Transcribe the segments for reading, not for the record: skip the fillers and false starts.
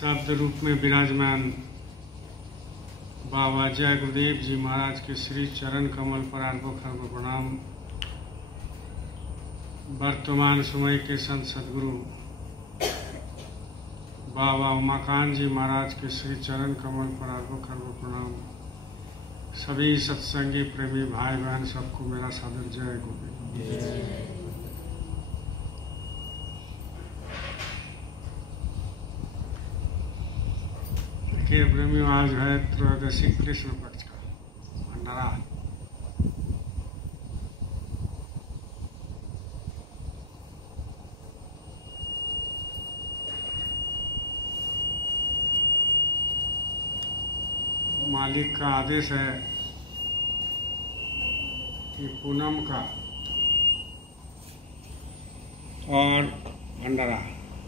शब्द रूप में विराजमान बाबा जय गुरुदेव जी महाराज के श्री चरण कमल पर अरबों खरबों प्रणाम। वर्तमान समय के संत सदगुरु बाबा उमाकांत जी महाराज के श्री चरण कमल पर अरबों खरबों प्रणाम। सभी सत्संगी प्रेमी भाई बहन सबको मेरा सादर जय गुरुदेव। देखिए प्रेमियों, आज है त्रयोदशी कृष्ण पक्ष का भंडारा। मालिक का आदेश है कि पूनम का और भंडारा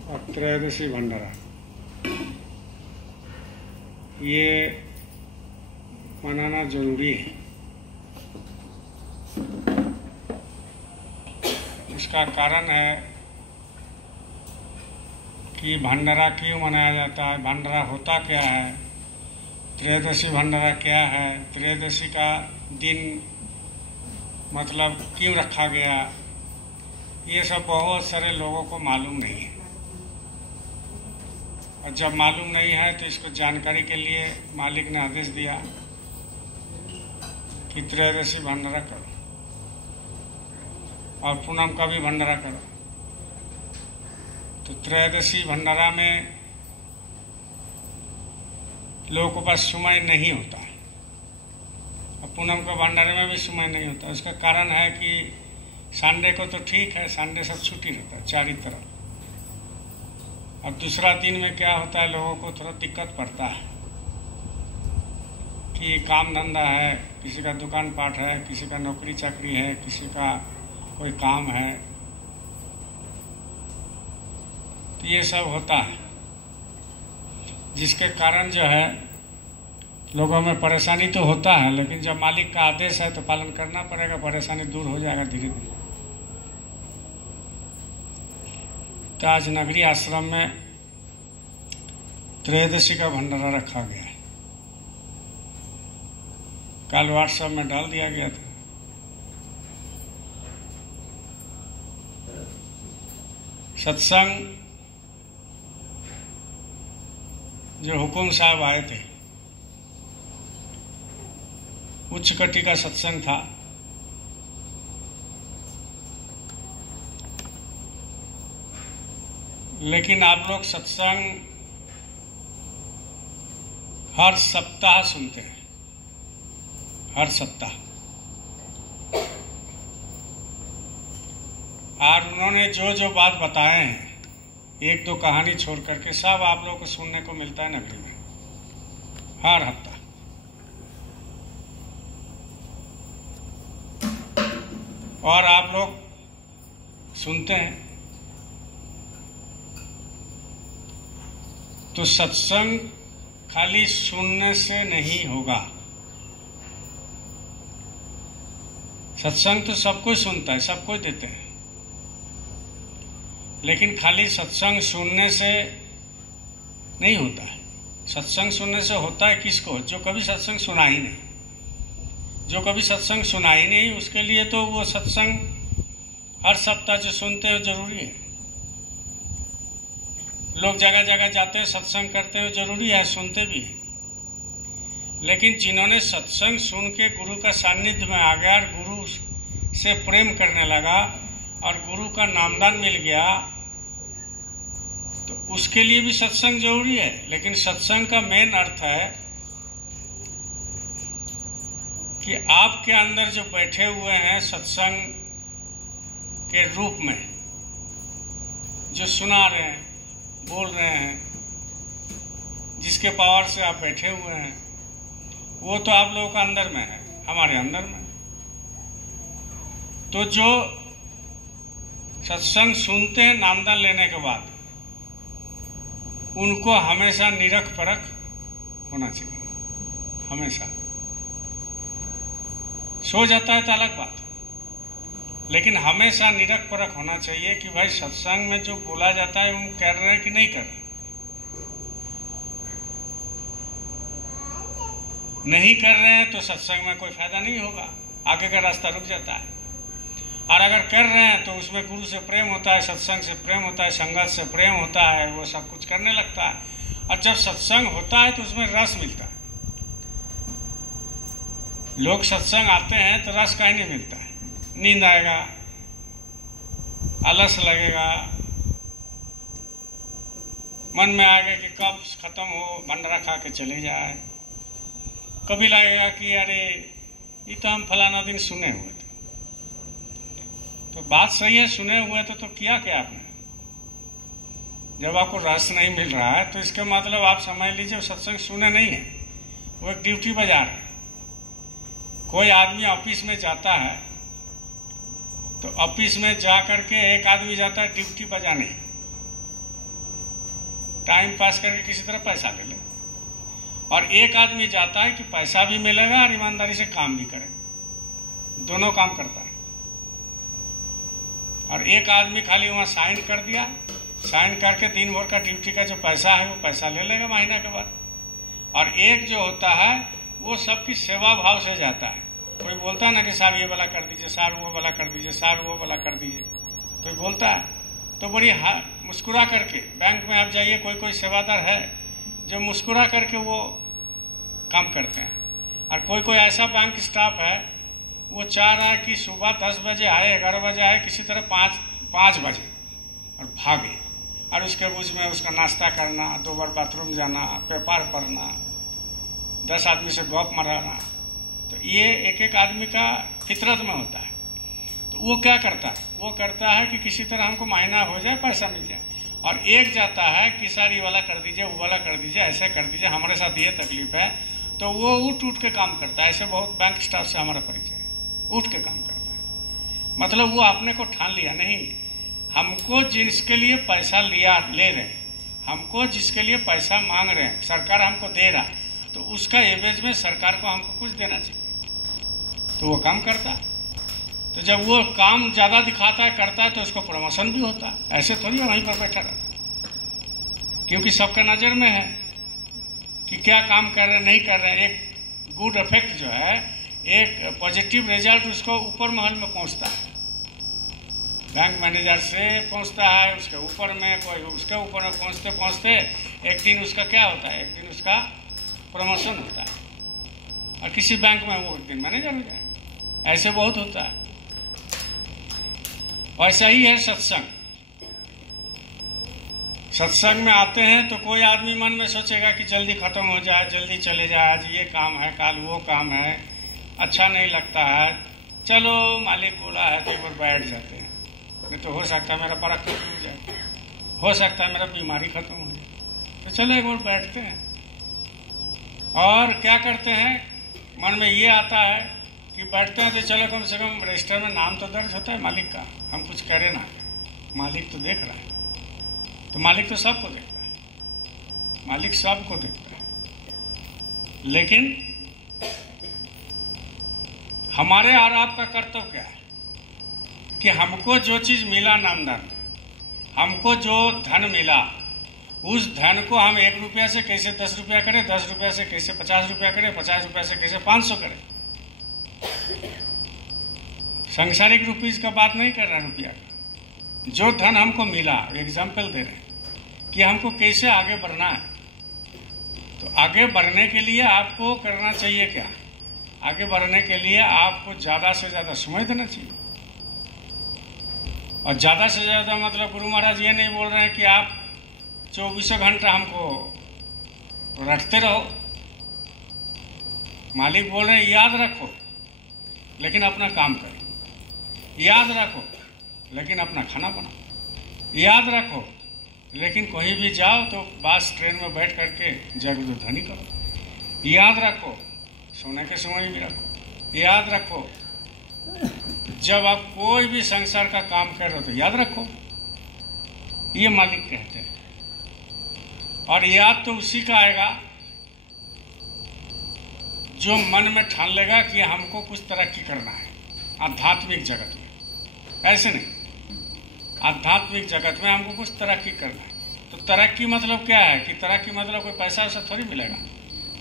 और त्रयोदशी भंडारा ये मनाना जरूरी है। इसका कारण है कि भंडारा क्यों मनाया जाता है, भंडारा होता क्या है, त्रयोदशी भंडारा क्या है, त्रयोदशी का दिन मतलब क्यों रखा गया, ये सब बहुत सारे लोगों को मालूम नहीं है। और जब मालूम नहीं है तो इसको जानकारी के लिए मालिक ने आदेश दिया कि त्रयोदशी भंडारा करो और पूनम का भी भंडारा करो। तो त्रयोदशी भंडारा में लोगों के पास समय नहीं होता है और पूनम के भंडारे में भी समय नहीं होता। इसका कारण है कि संडे को तो ठीक है, संडे सब छुट्टी रहता है चारों तरफ। अब दूसरा दिन में क्या होता है, लोगों को थोड़ा दिक्कत पड़ता है कि काम धंधा है, किसी का दुकान पाट है, किसी का नौकरी चाकरी है, किसी का कोई काम है, तो ये सब होता है, जिसके कारण जो है लोगों में परेशानी तो होता है। लेकिन जब मालिक का आदेश है तो पालन करना पड़ेगा, परेशानी दूर हो जाएगा धीरे धीरे। तो आज नगरी आश्रम में त्रयोदशी का भंडारा रखा गया है। कल व्हाट्सएप में डाल दिया गया था। सत्संग जो हुकुम साहब आए थे, उच्च कोटि का सत्संग था। लेकिन आप लोग सत्संग हर सप्ताह सुनते हैं, हर सप्ताह। और उन्होंने जो जो बात बताए हैं, एक दो कहानी छोड़ करके सब आप लोगों को सुनने को मिलता है नगरी में हर हफ्ता। और आप लोग सुनते हैं। तो सत्संग खाली सुनने से नहीं होगा। सत्संग तो सब कोई सुनता है, सब कोई देते हैं, लेकिन खाली सत्संग सुनने से नहीं होता है। सत्संग सुनने से होता है किसको? जो कभी सत्संग सुना ही नहीं। जो कभी सत्संग सुना ही नहीं, उसके लिए तो वो सत्संग हर सप्ताह जो सुनते हैं जरूरी है। लोग जगह जगह जाते हैं, सत्संग करते हैं, जरूरी है, सुनते भी हैं। लेकिन जिन्होंने सत्संग सुन के गुरु का सानिध्य में आ गया और गुरु से प्रेम करने लगा और गुरु का नामदान मिल गया, तो उसके लिए भी सत्संग जरूरी है। लेकिन सत्संग का मेन अर्थ है कि आपके अंदर जो बैठे हुए हैं सत्संग के रूप में, जो सुना रहे हैं, बोल रहे हैं, जिसके पावर से आप बैठे हुए हैं, वो तो आप लोगों का अंदर में है, हमारे अंदर में। तो जो सत्संग सुनते हैं नामदान लेने के बाद, उनको हमेशा निरख परख होना चाहिए। हमेशा सो जाता है तो अलग बात, लेकिन हमेशा निरख परख होना चाहिए कि भाई सत्संग में जो बोला जाता है वो कर रहे हैं कि नहीं कर रहे। नहीं कर रहे हैं तो सत्संग में कोई फायदा नहीं होगा, आगे का रास्ता रुक जाता है। और अगर कर रहे हैं तो उसमें गुरु से प्रेम होता है, सत्संग से प्रेम होता है, संगत से प्रेम होता है, वो सब कुछ करने लगता है। और जब सत्संग होता है तो उसमें रस मिलता है। लोग सत्संग आते हैं तो रस कहीं नहीं मिलता है, नींद आएगा, आलस लगेगा, मन में आएगा कि कब खत्म हो, भंडारा खा के चले जाए। कभी लगेगा कि अरे ये तो हम फलाना दिन सुने हुए थे। तो बात सही है, सुने हुए थे तो किया क्या आपने? जब आपको रस नहीं मिल रहा है तो इसका मतलब आप समझ लीजिए वो सत्संग सुने नहीं है, वो एक ड्यूटी बजा रहे हैं। कोई आदमी ऑफिस में जाता है तो ऑफिस में जा करके एक आदमी जाता है ड्यूटी बजाने, टाइम पास करके किसी तरह पैसा ले ले, और एक आदमी जाता है कि पैसा भी मिलेगा और ईमानदारी से काम भी करे, दोनों काम करता है। और एक आदमी खाली वहां साइन कर दिया, साइन करके दिन भर का ड्यूटी का जो पैसा है वो पैसा ले लेगा महीने के बाद। और एक जो होता है वो सबकी सेवा भाव से जाता है। कोई बोलता है ना कि साहब ये वाला कर दीजिए, साहब वो वाला कर दीजिए, साहब वो वाला कर दीजिए, तो बोलता है तो बड़ी मुस्कुरा करके। बैंक में आप जाइए, कोई कोई सेवादार है जो मुस्कुरा करके वो काम करते हैं। और कोई कोई ऐसा बैंक स्टाफ है वो चाह रहा है कि सुबह 10 बजे आए, 11 बजे आए, किसी तरह 5 बजे और भागे, और उसके बीच में उसका नाश्ता करना, 2 बार बाथरूम जाना, पेपर पढ़ना, 10 आदमी से गप मराना। तो ये एक एक आदमी का फितरत में होता है। तो वो क्या करता है? वो करता है कि किसी तरह हमको महीना हो जाए, पैसा मिल जाए। और एक जाता है कि सर ये वाला कर दीजिए, वो वाला कर दीजिए, ऐसे कर दीजिए, हमारे साथ ये तकलीफ है, तो वो उठ के काम करता है। ऐसे बहुत बैंक स्टाफ से हमारा परिचय, उठ के काम करता है। मतलब वो अपने को ठान लिया नहीं, हमको जिसके लिए पैसा ले रहे हैं, हमको जिसके लिए पैसा मांग रहे हैं, सरकार हमको दे रहा है, तो उसका एवरेज में सरकार को हमको कुछ देना चाहिए, तो वो काम करता है। तो जब वो काम ज्यादा दिखाता है, करता है, तो उसको प्रमोशन भी होता है। ऐसे थोड़ी वहीं पर बैठा रहता, क्योंकि सबका नजर में है कि क्या काम कर रहे हैं, नहीं कर रहे हैं। एक गुड इफेक्ट जो है, एक पॉजिटिव रिजल्ट उसको ऊपर महल में पहुंचता है, बैंक मैनेजर से पहुंचता है, उसके ऊपर में कोई उसके ऊपर में पहुंचते पहुंचते एक दिन उसका क्या होता है, एक दिन उसका प्रमोशन होता है। और किसी बैंक में वो एक दिन मैनेजर हो जाए, ऐसे बहुत होता है। वैसा ही है सत्संग। सत्संग में आते हैं तो कोई आदमी मन में सोचेगा कि जल्दी खत्म हो जाए, जल्दी चले जाए, आज ये काम है, कल वो काम है, अच्छा नहीं लगता है, चलो मालिक बोला है तो एक बार बैठ जाते हैं, नहीं तो हो सकता है मेरा परा खत्म हो जाए, हो सकता है मेरा बीमारी खत्म हो जाए, तो चलो एक बार बैठते हैं। और क्या करते हैं, मन में ये आता है कि बैठते हैं तो चलो कम से कम रजिस्टर में नाम तो दर्ज होता है मालिक का, हम कुछ करें ना, मालिक तो देख रहा है। तो मालिक तो सबको देखता है, मालिक सबको देखता है, लेकिन हमारे और आपका कर्तव्य क्या है कि हमको जो चीज मिला नामदान, हमको जो धन मिला, उस धन को हम 1 रुपया से कैसे 10 रुपया करें, 10 रुपया से कैसे 50 रुपया करें, 50 रुपया से कैसे 500 करें। सांसारिक रुपीज का बात नहीं कर रहा, रुपया का। जो धन हमको मिला, एग्जाम्पल दे रहे हैं कि हमको कैसे आगे बढ़ना है। तो आगे बढ़ने के लिए आपको करना चाहिए क्या? आगे बढ़ने के लिए आपको ज्यादा से ज्यादा समय देना चाहिए। और ज्यादा से ज्यादा मतलब गुरु महाराज ये नहीं बोल रहे हैं कि आप 24 घंटा हमको रखते रहो। मालिक बोल रहे हैं याद रखो लेकिन अपना काम करो, याद रखो लेकिन अपना खाना बनाओ, याद रखो लेकिन कहीं भी जाओ तो बस ट्रेन में बैठ करके जगदूधनी करो, याद रखो सोने के समय भी रखो, याद रखो जब आप कोई भी संसार का काम कर रहे हो तो याद रखो। ये मालिक कहते हैं। और याद तो उसी का आएगा जो मन में ठान लेगा कि हमको कुछ तरक्की करना है आध्यात्मिक जगत में। ऐसे नहीं, आध्यात्मिक जगत में हमको कुछ तरक्की करना है। तो तरक्की मतलब क्या है कि तरक्की मतलब कोई पैसा वैसा थोड़ी मिलेगा।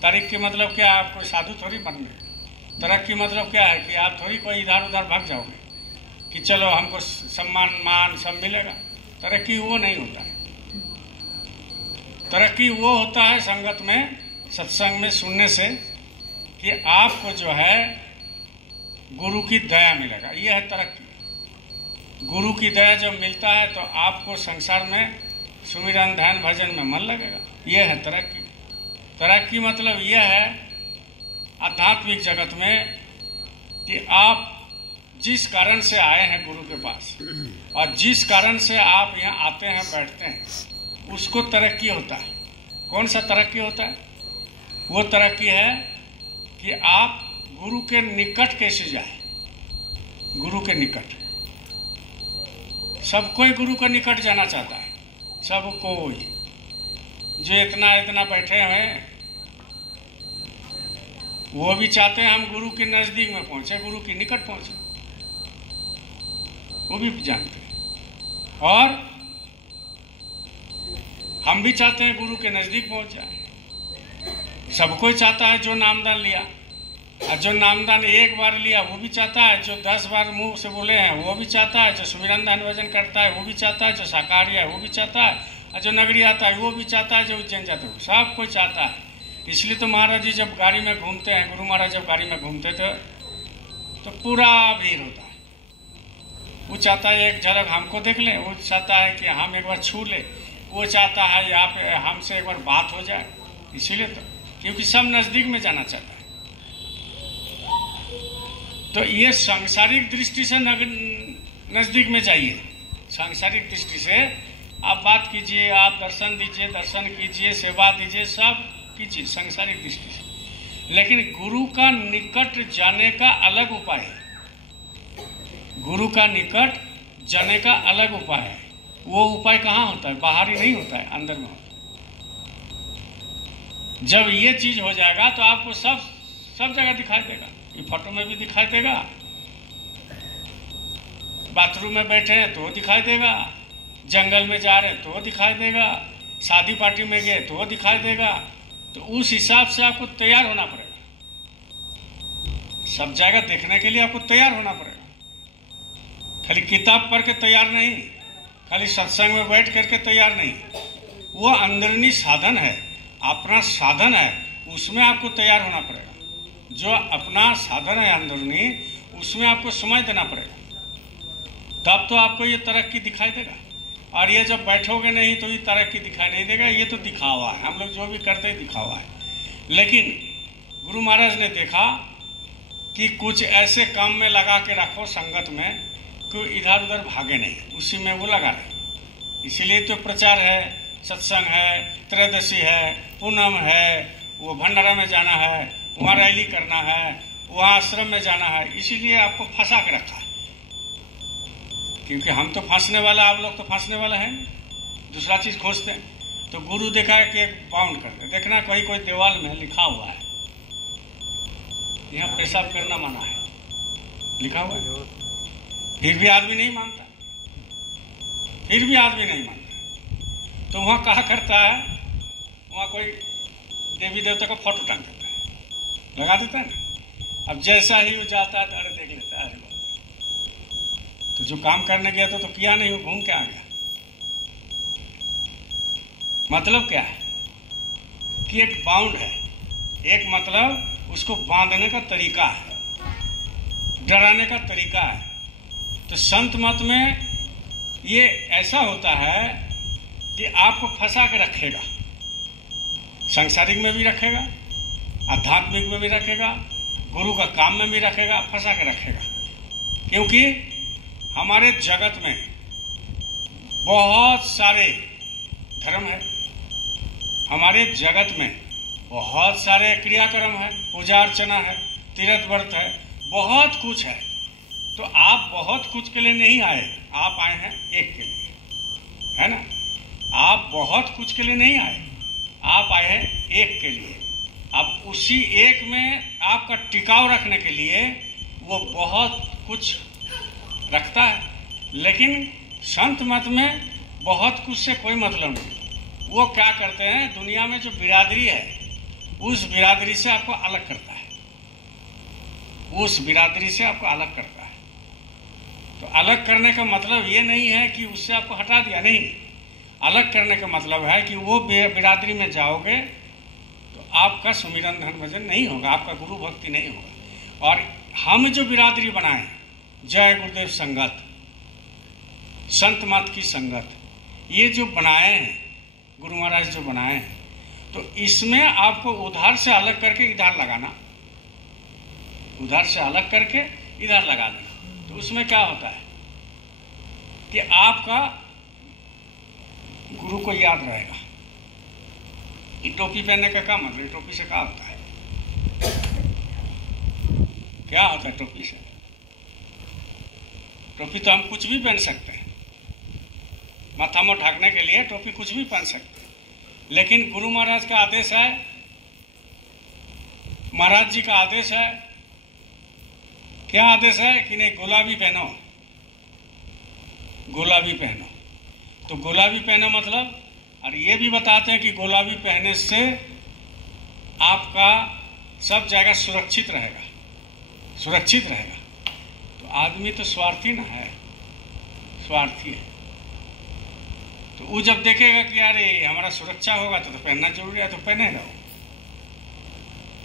तरक्की मतलब क्या है? आप कोई साधु थोड़ी बन गए। तरक्की मतलब क्या है कि आप थोड़ी कोई इधर उधर भाग जाओगे कि चलो हमको सम्मान मान सब मिलेगा। तरक्की वो नहीं होता है। तरक्की वो होता है संगत में, सत्संग में सुनने से, कि आपको जो है गुरु की दया मिलेगा। ये है तरक्की। गुरु की दया जब मिलता है तो आपको संसार में सुमिरन ध्यान भजन में मन लगेगा। ये है तरक्की। तरक्की मतलब यह है आध्यात्मिक जगत में कि आप जिस कारण से आए हैं गुरु के पास और जिस कारण से आप यहाँ आते हैं बैठते हैं, उसको तरक्की होता है। कौन सा तरक्की होता है? वो तरक्की है कि आप गुरु के निकट कैसे जाए। गुरु के निकट, सब कोई गुरु के निकट जाना चाहता है। सब कोई जो इतना इतना बैठे हैं वो भी चाहते हैं हम गुरु के नजदीक में पहुंचे, गुरु के निकट पहुंचे। वो भी जानते हैं और हम भी चाहते हैं गुरु के नजदीक पहुंच जाए। सब कोई चाहता है जो नामदान लिया, और जो नामदान एक बार लिया वो भी चाहता है, जो 10 बार मुंह से बोले हैं वो भी चाहता है, जो सुमिरन ध्यान भजन करता है वो भी चाहता है, जो शाकाहारी है वो भी चाहता है, और जो नगरी आता है वो भी चाहता है, जो उज्जैन जाता है सब कोई चाहता है। इसलिए तो महाराज जी जब गाड़ी में घूमते हैं, गुरु महाराज जब गाड़ी में घूमते थे तो पूरा भीड़ होता है। वो चाहता है एक झलक हमको देख ले, वो चाहता है कि हम एक बार छू ले, वो चाहता है यहाँ पे हमसे एक बार बात हो जाए। इसीलिए तो, क्योंकि सब नजदीक में जाना चाहता है। तो ये सांसारिक दृष्टि से नजदीक में जाइए। सांसारिक दृष्टि से आप बात कीजिए, आप दर्शन दीजिए, दर्शन कीजिए, सेवा दीजिए, सब कीजिए सांसारिक दृष्टि से। लेकिन गुरु का निकट जाने का अलग उपाय है। गुरु का निकट जाने का अलग उपाय है। वो उपाय कहाँ होता है? बाहरी नहीं होता है, अंदर में होता है। जब ये चीज हो जाएगा तो आपको सब जगह दिखाई देगा। ये फोटो में भी दिखाई देगा, बाथरूम में बैठे हैं तो दिखाई देगा, जंगल में जा रहे हैं तो दिखाई देगा, शादी पार्टी में गए तो दिखाई देगा। तो उस हिसाब से आपको तैयार होना पड़ेगा। सब जगह देखने के लिए आपको तैयार होना पड़ेगा। खाली किताब पढ़ के तैयार नहीं, खाली सत्संग में बैठ करके तैयार नहीं। वो अंदरूनी साधन है, अपना साधन है, उसमें आपको तैयार होना पड़ेगा। जो अपना साधन है अंदरूनी, उसमें आपको समय देना पड़ेगा। तब तो आपको ये तरक्की दिखाई देगा। और ये जब बैठोगे नहीं तो ये तरक्की दिखाई नहीं देगा। ये तो दिखावा है, हम लोग जो भी करते हैं दिखावा है। लेकिन गुरु महाराज ने देखा कि कुछ ऐसे काम में लगा के रखो संगत में कि इधर उधर भागे नहीं, उसी में वो लगा रहे। इसीलिए तो प्रचार है, सत्संग है, त्रयोदशी है, पूनम है, वो भंडारा में जाना है, वहाँ रैली करना है, वहाँ आश्रम में जाना है। इसीलिए आपको फंसा के रखा है। क्योंकि हम तो फंसने वाला, आप लोग तो फंसने वाला है, दूसरा चीज खोजते हैं। तो गुरु देखा है कि एक बाउंड कर दे। देखना कोई कोई दीवार में लिखा हुआ है, यहाँ पेशाब करना मना है, लिखा हुआ है। फिर भी आदमी नहीं मानता, फिर भी आदमी नहीं मानता। तो वहाँ कहा करता है, वहाँ कोई देवी देवता का फोटो टांग देता है, लगा देता है ना। अब जैसा ही वो जाता है तो अरे देख लेता है, अरे तो जो काम करने गया तो किया नहीं, वो घूम के आ गया। मतलब क्या है कि एक बाउंड है, एक मतलब उसको बांधने का तरीका है, डराने का तरीका है। तो संत मत में ये ऐसा होता है कि आपको फंसा के रखेगा, सांसारिक में भी रखेगा, आध्यात्मिक में भी रखेगा, गुरु का काम में भी रखेगा, फंसा के रखेगा। क्योंकि हमारे जगत में बहुत सारे धर्म है, हमारे जगत में बहुत सारे क्रियाक्रम है, पूजा अर्चना है, तीर्थ व्रत है, बहुत कुछ है। तो आप बहुत कुछ के लिए नहीं आए, आप आए हैं एक के लिए, है ना। आप बहुत कुछ के लिए नहीं आए, आप आए हैं एक के लिए। अब उसी एक में आपका टिकाव रखने के लिए वो बहुत कुछ रखता है। लेकिन संत मत में बहुत कुछ से कोई मतलब नहीं। वो क्या करते हैं, दुनिया में जो बिरादरी है उस बिरादरी से आपको अलग करता है, उस बिरादरी से आपको अलग करता है। तो अलग करने का मतलब ये नहीं है कि उससे आपको हटा दिया, नहीं। अलग करने का मतलब है कि वो बिरादरी में जाओगे तो आपका सुमिरन ध्यान भजन नहीं होगा, आपका गुरु भक्ति नहीं होगा। और हम जो बिरादरी बनाए, जय गुरुदेव संगत, संत मत की संगत, ये जो बनाए हैं गुरु महाराज जो बनाए हैं, तो इसमें आपको उधर से अलग करके इधर लगाना, उधर से अलग करके इधर लगा देना। तो उसमें क्या होता है कि आपका गुरु को याद रहेगा। ये टोपी पहनने का क्या मतलब, टोपी से क्या होता है, क्या होता है टोपी से? टोपी तो हम कुछ भी पहन सकते हैं, माथा में ढकने के लिए टोपी कुछ भी पहन सकते हैं, लेकिन गुरु महाराज का आदेश है, महाराज जी का आदेश है, क्या आदेश है कि नहीं, गुलाबी पहनो, गुलाबी पहनो। तो गुलाबी पहनो मतलब, और ये भी बताते हैं कि गुलाबी पहनने से आपका सब जगह सुरक्षित रहेगा, सुरक्षित रहेगा। तो आदमी तो स्वार्थी ना है, स्वार्थी है। तो वो जब देखेगा कि यार हमारा सुरक्षा होगा तो पहनना जरूरी है, तो पहनेगा वो।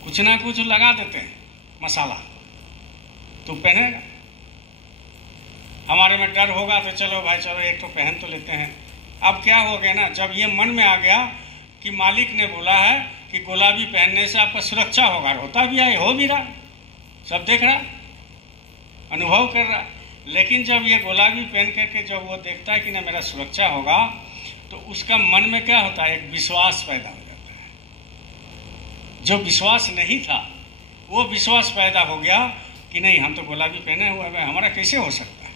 कुछ ना कुछ लगा देते हैं मसाला, तो पहनेगा। हमारे में डर होगा तो चलो भाई चलो एक तो पहन तो लेते हैं। अब क्या हो गया ना, जब ये मन में आ गया कि मालिक ने बोला है कि गुलाबी पहनने से आपका सुरक्षा होगा, होता भी है, हो भी रहा, सब देख रहा, अनुभव कर रहा। लेकिन जब ये गुलाबी पहन करके जब वो देखता है कि ना मेरा सुरक्षा होगा, तो उसका मन में क्या होता है, एक विश्वास पैदा हो जाता है। जो विश्वास नहीं था वो विश्वास पैदा हो गया कि नहीं हम तो गुलाबी पहने हुए हैं, हमारा कैसे हो सकता है।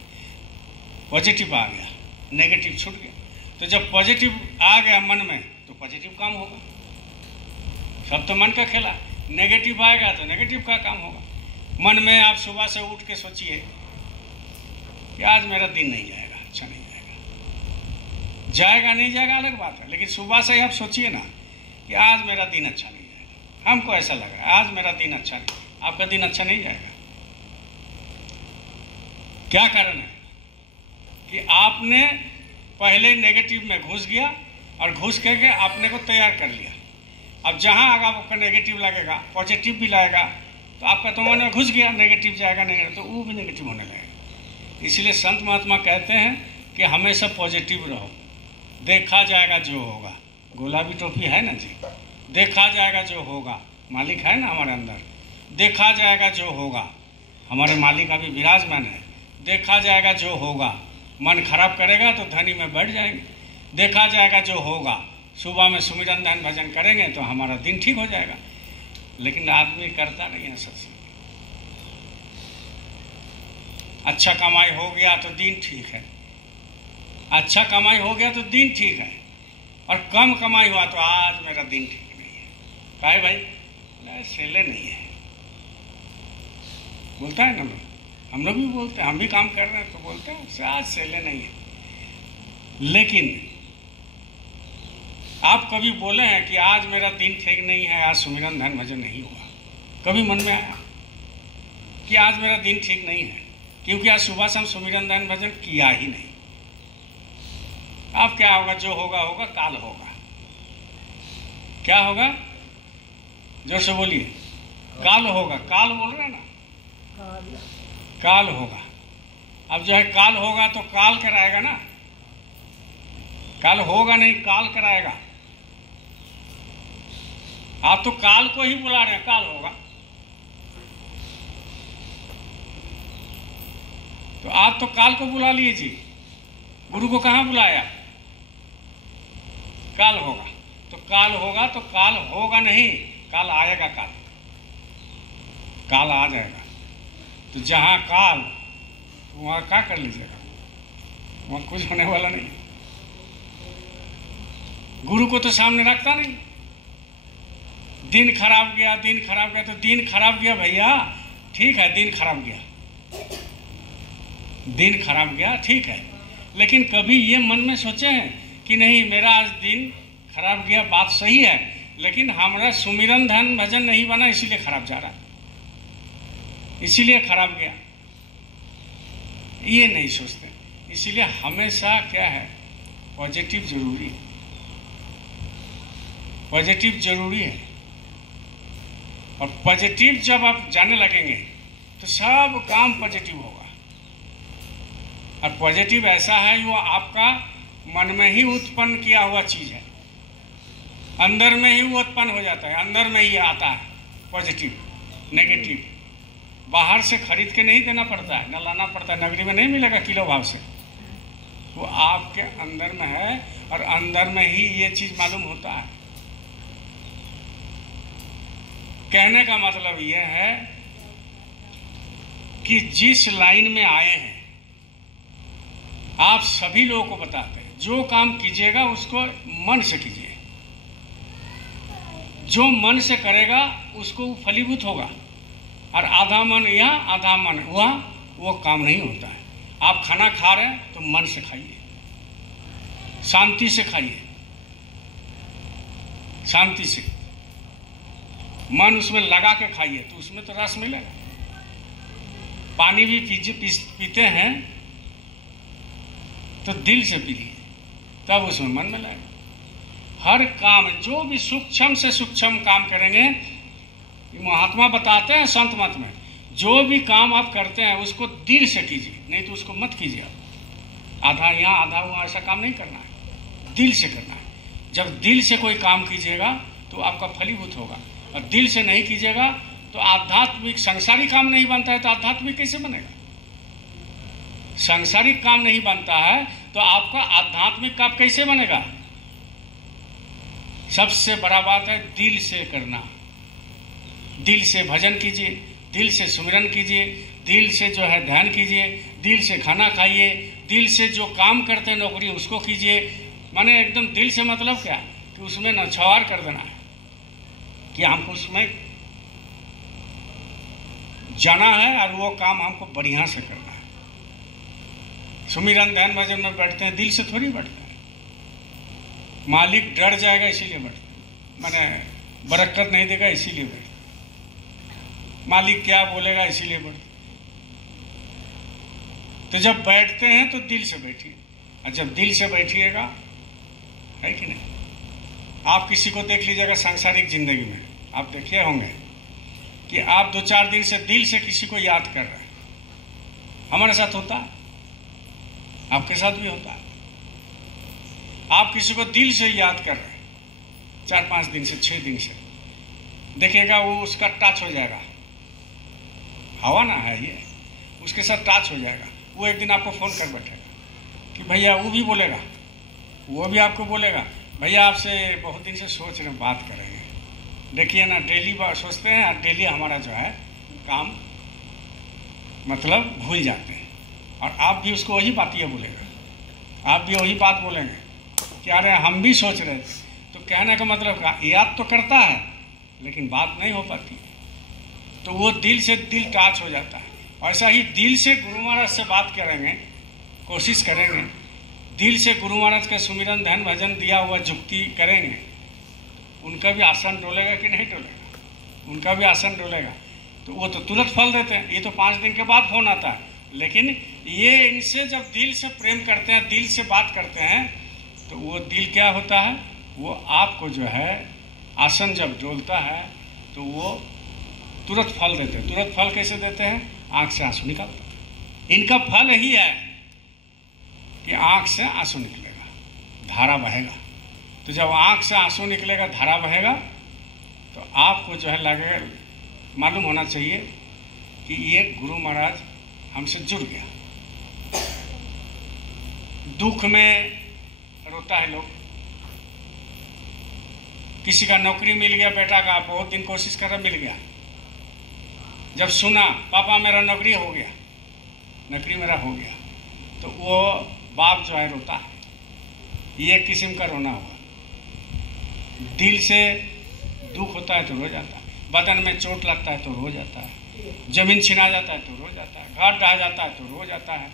पॉजिटिव आ गया, नेगेटिव छूट गया। तो जब पॉजिटिव आ गया मन में तो पॉजिटिव काम होगा, सब तो मन का खेला। नेगेटिव आएगा तो नेगेटिव का काम होगा। मन में आप सुबह से उठ के सोचिए कि आज मेरा दिन नहीं जाएगा, अच्छा नहीं जाएगा, जाएगा नहीं जाएगा अलग बात है, लेकिन सुबह से ही आप सोचिए ना कि आज मेरा दिन अच्छा नहीं जाएगा। हमको ऐसा लग रहा है आज मेरा दिन अच्छा नहीं, आपका दिन अच्छा नहीं जाएगा। क्या कारण है कि आपने पहले नेगेटिव में घुस गया और घुस करके आपने को तैयार कर लिया। अब जहां अगर आपका नेगेटिव लगेगा, पॉजिटिव भी लगेगा, तो आपका तो मन में घुस गया, नेगेटिव जाएगा नेगेटिव, तो वो भी नेगेटिव होने लगेगा। इसलिए संत महात्मा कहते हैं कि हमेशा पॉजिटिव रहो। देखा जाएगा जो होगा, गुलाबी टोपी है ना जी, देखा जाएगा जो होगा, मालिक है ना हमारे अंदर, देखा जाएगा जो होगा, हमारे मालिक अभी विराजमान है। देखा जाएगा जो होगा, मन खराब करेगा तो धनी में बैठ जाएंगे। देखा जाएगा जो होगा, सुबह में सुमिरन ध्यान भजन करेंगे तो हमारा दिन ठीक हो जाएगा। लेकिन आदमी करता नहीं है सत्संग। अच्छा कमाई हो गया तो दिन ठीक है, अच्छा कमाई हो गया तो दिन ठीक है, और कम कमाई हुआ तो आज मेरा दिन ठीक नहीं है। काहे भाई, सेले नहीं है, बोलता है ना, हम लोग भी बोलते हैं, हम भी काम कर रहे हैं तो बोलते हैं आज सेले नहीं है। लेकिन आप कभी बोले हैं कि आज मेरा दिन ठीक नहीं है, आज सुमिरन ध्यान भजन नहीं हुआ? कभी मन में आया कि आज मेरा दिन ठीक नहीं है क्योंकि आज सुबह से हम सुमिरन ध्यान भजन किया ही नहीं? अब क्या होगा, जो होगा होगा, काल होगा। क्या होगा, जोर से बोलिए, काल होगा। काल बोल रहे हैं ना, काल होगा। अब जो है काल होगा तो काल कराएगा ना, काल होगा नहीं, काल कराएगा। आप तो काल को ही बुला रहे हैं, काल होगा। तो आप तो काल को बुला लिए जी, गुरु को कहां बुलाया? काल होगा तो काल होगा, तो काल होगा नहीं, काल आएगा। काल आ जाएगा। तो जहां काल, वहां क्या कर लीजिएगा, वहां कुछ होने वाला नहीं। गुरु को तो सामने रखता नहीं। दिन खराब गया, दिन खराब गया, तो दिन खराब गया भैया, ठीक है, दिन खराब गया, दिन खराब गया, ठीक है। लेकिन कभी ये मन में सोचे हैं कि नहीं मेरा आज दिन खराब गया, बात सही है, लेकिन हमारा सुमिरन ध्यान भजन नहीं बना, इसीलिए खराब जा रहा, इसीलिए खराब गया। ये नहीं सोचते। इसीलिए हमेशा क्या है, पॉजिटिव जरूरी है, पॉजिटिव जरूरी है। और पॉजिटिव जब आप जाने लगेंगे तो सब काम पॉजिटिव होगा। और पॉजिटिव ऐसा है, वो आपका मन में ही उत्पन्न किया हुआ चीज है, अंदर में ही वो उत्पन्न हो जाता है, अंदर में ही आता है पॉजिटिव। नेगेटिव बाहर से खरीद के नहीं देना पड़ता है, न लाना पड़ता है, नगरी में नहीं मिलेगा किलो भाव से, वो आपके अंदर में है और अंदर में ही ये चीज मालूम होता है। कहने का मतलब यह है कि जिस लाइन में आए हैं, आप सभी लोगों को बताते हैं, जो काम कीजिएगा उसको मन से कीजिए। जो मन से करेगा उसको फलीभूत होगा। और आधा मन यहाँ आधा मन वहाँ, वो काम नहीं होता है। आप खाना खा रहे हैं तो मन से खाइए, शांति से खाइए, शांति से मन उसमें लगा के खाइए, तो उसमें तो रस मिलेगा। पानी भी पीते हैं तो दिल से पीजिए, तब उसमें मन में लगेगा। हर काम, जो भी सूक्ष्म से सूक्ष्म काम करेंगे, महात्मा बताते हैं संत मत में, जो भी काम आप करते हैं उसको दिल से कीजिए, नहीं तो उसको मत कीजिए। आप आधा यहाँ आधा वहाँ ऐसा काम नहीं करना है, दिल से करना है। जब दिल से कोई काम कीजिएगा तो आपका फलीभूत होगा, और दिल से नहीं कीजिएगा तो आध्यात्मिक सांसारिक काम नहीं बनता है, तो आध्यात्मिक कैसे बनेगा? सांसारिक काम नहीं बनता है तो आपका आध्यात्मिक काम कैसे बनेगा? सबसे बड़ा बात है दिल से करना। दिल से भजन कीजिए, दिल से सुमिरन कीजिए, दिल से जो है ध्यान कीजिए, दिल से खाना खाइए, दिल से जो काम करते हैं नौकरी उसको कीजिए। माने एकदम दिल से मतलब क्या कि उसमें नछवार कर देना है कि हमको उसमें जाना है और वो काम हमको बढ़िया से करना है। सुमिरन ध्यान भजन में बैठते हैं, दिल से थोड़ी बैठते हैं। मालिक डर जाएगा इसीलिए बैठते हैं, माने बरकत नहीं देगा इसीलिए बैठते हैं। मालिक क्या बोलेगा इसीलिए बैठते। तो जब बैठते हैं तो दिल से बैठिए, और जब दिल से बैठिएगा, है कि नहीं? आप किसी को देख लीजिएगा सांसारिक जिंदगी में, आप देखे होंगे कि आप 2-4 दिन से दिल से किसी को याद कर रहे हैं। हमारे साथ होता है, आपके साथ भी होता है। आप किसी को दिल से याद कर रहे हैं 4-5 दिन से, 6 दिन से, देखिएगा वो उसका टच हो जाएगा। हवा ना है ये, उसके साथ टच हो जाएगा। वो एक दिन आपको फोन कर बैठेगा कि भैया, वो भी बोलेगा, वो भी आपको बोलेगा, भैया आपसे बहुत दिन से सोच रहे बात करेंगे। देखिए ना, डेली सोचते हैं और डेली हमारा जो है काम मतलब भूल जाते हैं। और आप भी उसको वही बात ये बोलेगा, आप भी वही बात बोलेंगे कि अरे हम भी सोच रहे थे। तो कहने का मतलब क्या, याद तो करता है लेकिन बात नहीं हो पाती। तो वो दिल से दिल टच हो जाता है। ऐसा ही दिल से गुरु महाराज से बात करेंगे, कोशिश करेंगे, दिल से गुरु महाराज का सुमिरन ध्यान भजन दिया हुआ जुक्ति करेंगे, उनका भी आसन डोलेगा कि नहीं डोलेगा? उनका भी आसन डोलेगा। तो वो तो तुरंत फल देते हैं। ये तो 5 दिन के बाद फोन आता है, लेकिन ये इनसे जब दिल से प्रेम करते हैं, दिल से बात करते हैं, तो वो दिल क्या होता है, वो आपको जो है आसन जब डोलता है तो वो तुरंत फल देते हैं। तुरंत फल कैसे देते हैं? आंख से आंसू निकालते हैं। इनका फल ही है कि आंख से आंसू निकलेगा, धारा बहेगा। तो जब आंख से आंसू निकलेगा, धारा बहेगा, तो आपको जो है लगे, मालूम होना चाहिए कि ये गुरु महाराज हमसे जुड़ गया। दुख में रोता है लोग, किसी का नौकरी मिल गया, बेटा का बहुत दिन कोशिश कर रहा, मिल गया। जब सुना पापा मेरा नौकरी हो गया, नौकरी मेरा हो गया, तो वो बाप जो है रोता है। ये किस्म का रोना हुआ। दिल से दुख होता है तो रो जाता है, बदन में चोट लगता है तो रो जाता है, जमीन छिना जाता है तो रो जाता है, घर ढह जाता है तो रो जाता है,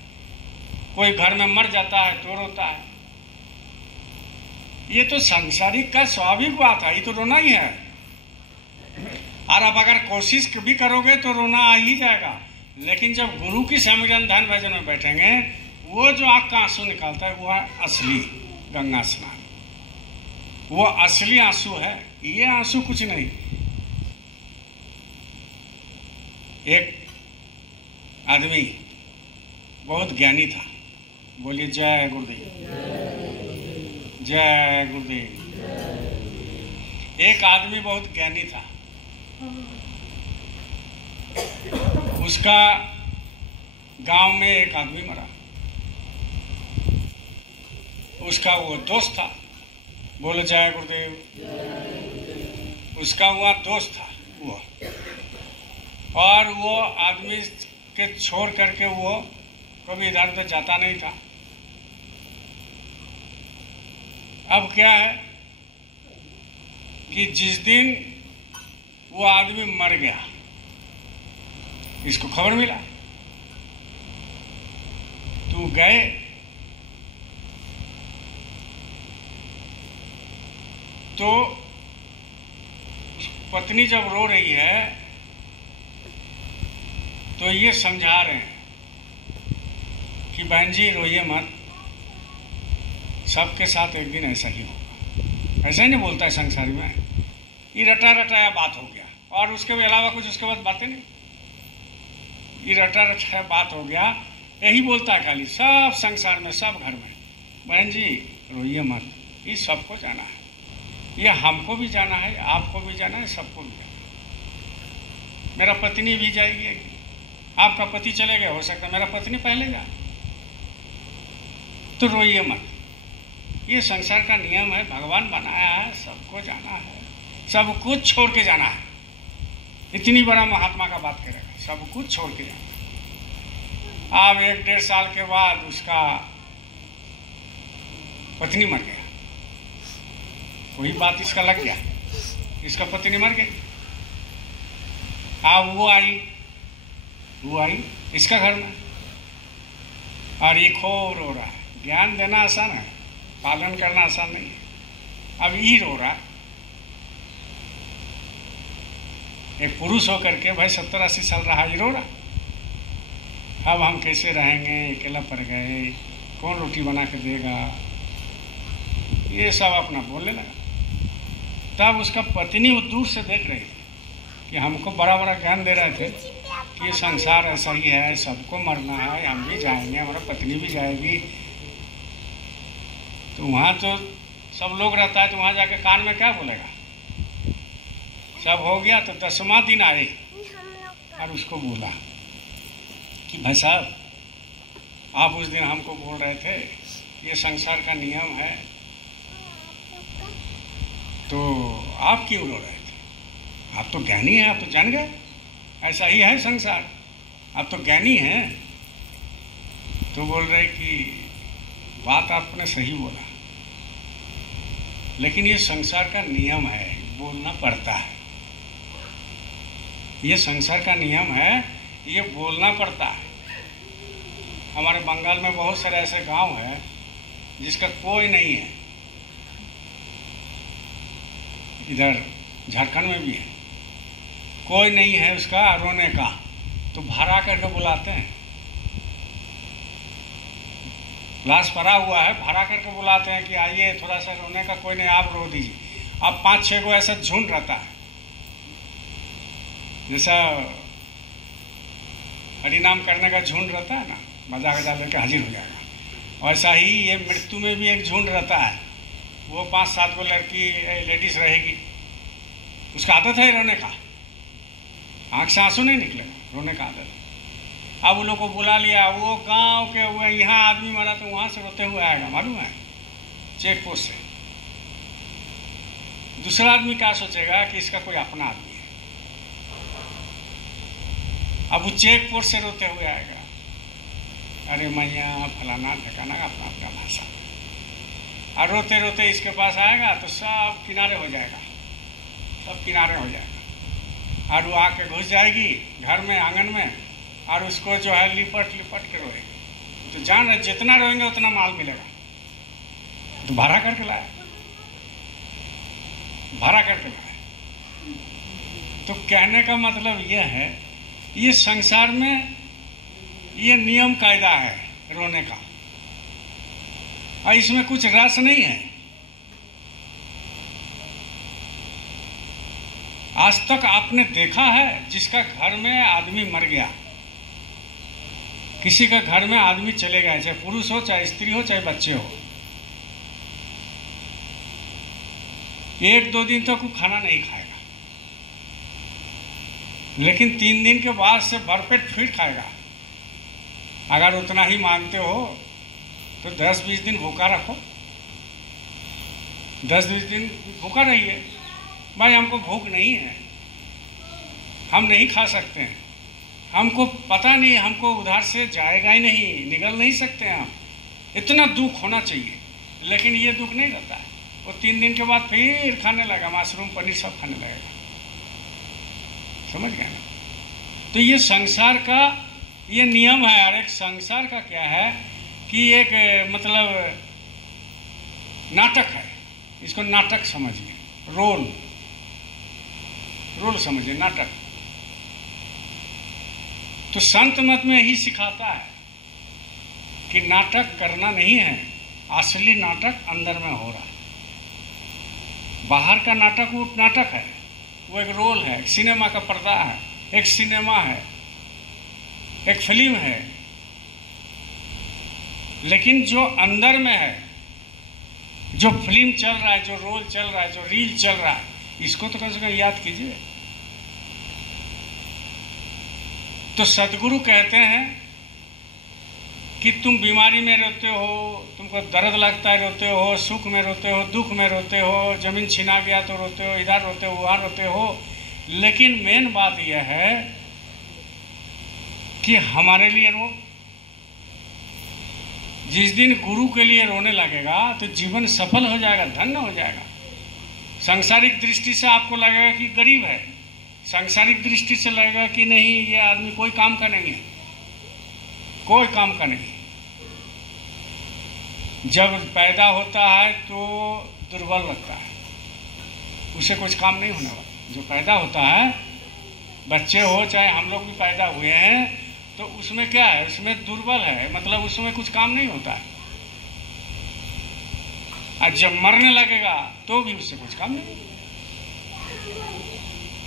कोई घर में मर जाता है तो रोता है। ये तो सांसारिक का स्वाभाविक बात है, ये तो रोना ही है। और अब अगर कोशिश भी करोगे तो रोना आ ही जाएगा। लेकिन जब गुरु की सिमरन ध्यान भजन में बैठेंगे, वो जो आँख का आंसू निकालता है वो है असली गंगा स्नान, वो असली आंसू है। ये आंसू कुछ नहीं। एक आदमी बहुत ज्ञानी था, बोलिए जय गुरुदेव, जय गुरुदेव। एक आदमी बहुत ज्ञानी था, उसका गांव में एक आदमी मरा, उसका वो दोस्त था, बोले जय गुरुदेव। उसका हुआ दोस्त था वो, और वो आदमी के छोड़ करके वो कभी इधर उधर जाता नहीं था। अब क्या है कि जिस दिन वो आदमी मर गया, इसको खबर मिला, तो गए, तो पत्नी जब रो रही है तो ये समझा रहे हैं कि बहन जी रोइए मत, सबके साथ एक दिन ऐसा ही होगा। ऐसा ही नहीं बोलता है संसारी में, ये रटा रटाया बात हो गया, और उसके अलावा कुछ उसके बाद बातें नहीं। ये रटा रटाया बात हो गया, यही बोलता है खाली, सब संसार में, सब घर में, बहन जी रोइए मत, ये सबको जाना है, ये हमको भी जाना है, आपको भी जाना है, सबको भी जाना है। मेरा पत्नी भी जाएगी, आपका पति चले गए, हो सकता है मेरा पत्नी पहले जाए, तो रोइए मत। ये संसार का नियम है, भगवान बनाया है, सबको जाना है, सब कुछ छोड़ के जाना है। इतनी बड़ा महात्मा का बात करेगा, सब कुछ छोड़ के जाना है। अब 1-1.5 साल के बाद उसका पत्नी मर गया, वही बात इसका लग गया, इसका पत्नी मर गई। अब वो आई इसका घर में, और ये खूब रो रहा है। ज्ञान देना आसान है, पालन करना आसान नहीं है। अब ये रो रहा, एक पुरुष होकर के, भाई 70-80 साल रहा, ये रो रहा, अब हम कैसे रहेंगे, अकेला पड़ गए, कौन रोटी बना के देगा, ये सब अपना बोलने लगा। तब उसका पत्नी वो दूर से देख रही थी कि हमको बड़ा बड़ा ज्ञान दे रहे थे कि ये संसार ऐसा ही है, सबको मरना है, हम भी जाएंगे, हमारा पत्नी भी जाएगी। तो वहाँ तो सब लोग रहता है, तो वहाँ जाके कान में क्या बोलेगा। सब हो गया तो 10वां दिन आए और उसको बोला कि भाई साहब, आप उस दिन हमको बोल रहे थे ये संसार का नियम है, तो आप क्यों रो रहे थे? आप तो ज्ञानी हैं, आप तो जान गए ऐसा ही है संसार, आप तो ज्ञानी हैं। तो बोल रहे कि बात आपने सही बोला, लेकिन ये संसार का नियम है, बोलना पड़ता है। ये संसार का नियम है, ये बोलना पड़ता है। हमारे बंगाल में बहुत सारे ऐसे गांव हैं जिसका कोई नहीं है, इधर झारखंड में भी है, कोई नहीं है उसका रोने का, तो भाड़ा करके बुलाते हैं। लाश पड़ा हुआ है, भाड़ा करके बुलाते हैं कि आइए थोड़ा सा रोने का, कोई नहीं, आप रो दीजिए। अब 5-6 को ऐसा झुंड रहता है, जैसा हरिनाम करने का झुंड रहता है ना, बजा गजा लेकर हाजिर हो जाएगा, वैसा ही ये मृत्यु में भी एक झुंड रहता है। वो 5-7 को लड़की लेडीज रहेगी, उसका आदत है रोने का, आँख से आंसू नहीं निकलेगा, रोने का आदत। अब वो लोग को बुला लिया, वो गांव के हुए, यहाँ आदमी मरा तो वहाँ से रोते हुए आएगा, मालूम है, चेक पोस्ट से। दूसरा आदमी क्या सोचेगा कि इसका कोई अपना आदमी है, अब वो चेक पोस्ट से रोते हुए आएगा, अरे मैया फलाना ठिकाना, अपना अपना भाषा, और रोते रोते इसके पास आएगा तो सब किनारे हो जाएगा, सब किनारे हो जाएगा, और वो आके घुस जाएगी घर में, आंगन में, और उसको जो है लिपट लिपट के रोएगी। तो जान रहे जितना रोएंगे उतना माल मिलेगा, तो भाड़ा करके लाए। भरा करके लाए। तो कहने का मतलब यह है, ये संसार में ये नियम कायदा है रोने का, और इसमें कुछ रस नहीं है। आज तक आपने देखा है जिसका घर में आदमी मर गया, किसी का घर में आदमी चले गए, चाहे पुरुष हो, चाहे स्त्री हो, चाहे बच्चे हो, 1-2 दिन तक वो खाना नहीं खाएगा, लेकिन 3 दिन के बाद से भरपेट फिर खाएगा। अगर उतना ही मानते हो तो 10-20 दिन भूखा रखो, 10-20 दिन भूखा रहिए। भाई हमको भूख नहीं है, हम नहीं खा सकते हैं, हमको पता नहीं, हमको उधर से जाएगा ही नहीं, निकल नहीं सकते हैं हम, इतना दुख होना चाहिए, लेकिन ये दुख नहीं रहता है। वो 3 दिन के बाद फिर खाने लगा, मशरूम पनीर सब खाने लगेगा। समझ गए ना? तो ये संसार का ये नियम है। और एक संसार का क्या है कि एक मतलब नाटक है, इसको नाटक समझिए, रोल समझिए, नाटक। तो संत मत में यही सिखाता है कि नाटक करना नहीं है, असली नाटक अंदर में हो रहा है। बाहर का नाटक वो नाटक है, वो एक रोल है, एक सिनेमा का पर्दा है, एक सिनेमा है, एक फिल्म है। लेकिन जो अंदर में है, जो फिल्म चल रहा है, जो रोल चल रहा है, जो रील चल रहा है, इसको तो कम से कम याद कीजिए। तो सदगुरु कहते हैं कि तुम बीमारी में रोते हो, तुमको दर्द लगता है रोते हो, सुख में रोते हो, दुख में रोते हो, जमीन छिना गया तो रोते हो, इधर रोते हो, वहाँ रोते हो। लेकिन मेन बात यह है कि हमारे लिए रो। जिस दिन गुरु के लिए रोने लगेगा तो जीवन सफल हो जाएगा, धन्य हो जाएगा। सांसारिक दृष्टि से आपको लगेगा कि गरीब है, सांसारिक दृष्टि से लगेगा कि नहीं ये आदमी कोई काम का नहीं है, कोई काम का नहीं। जब पैदा होता है तो दुर्बल लगता है, उसे कुछ काम नहीं होने वाला। जो पैदा होता है, बच्चे हो चाहे हम लोग भी पैदा हुए हैं, तो उसमें क्या है, उसमें दुर्बल है, मतलब उसमें कुछ काम नहीं होता है। और जब मरने लगेगा तो भी उससे कुछ काम नहीं।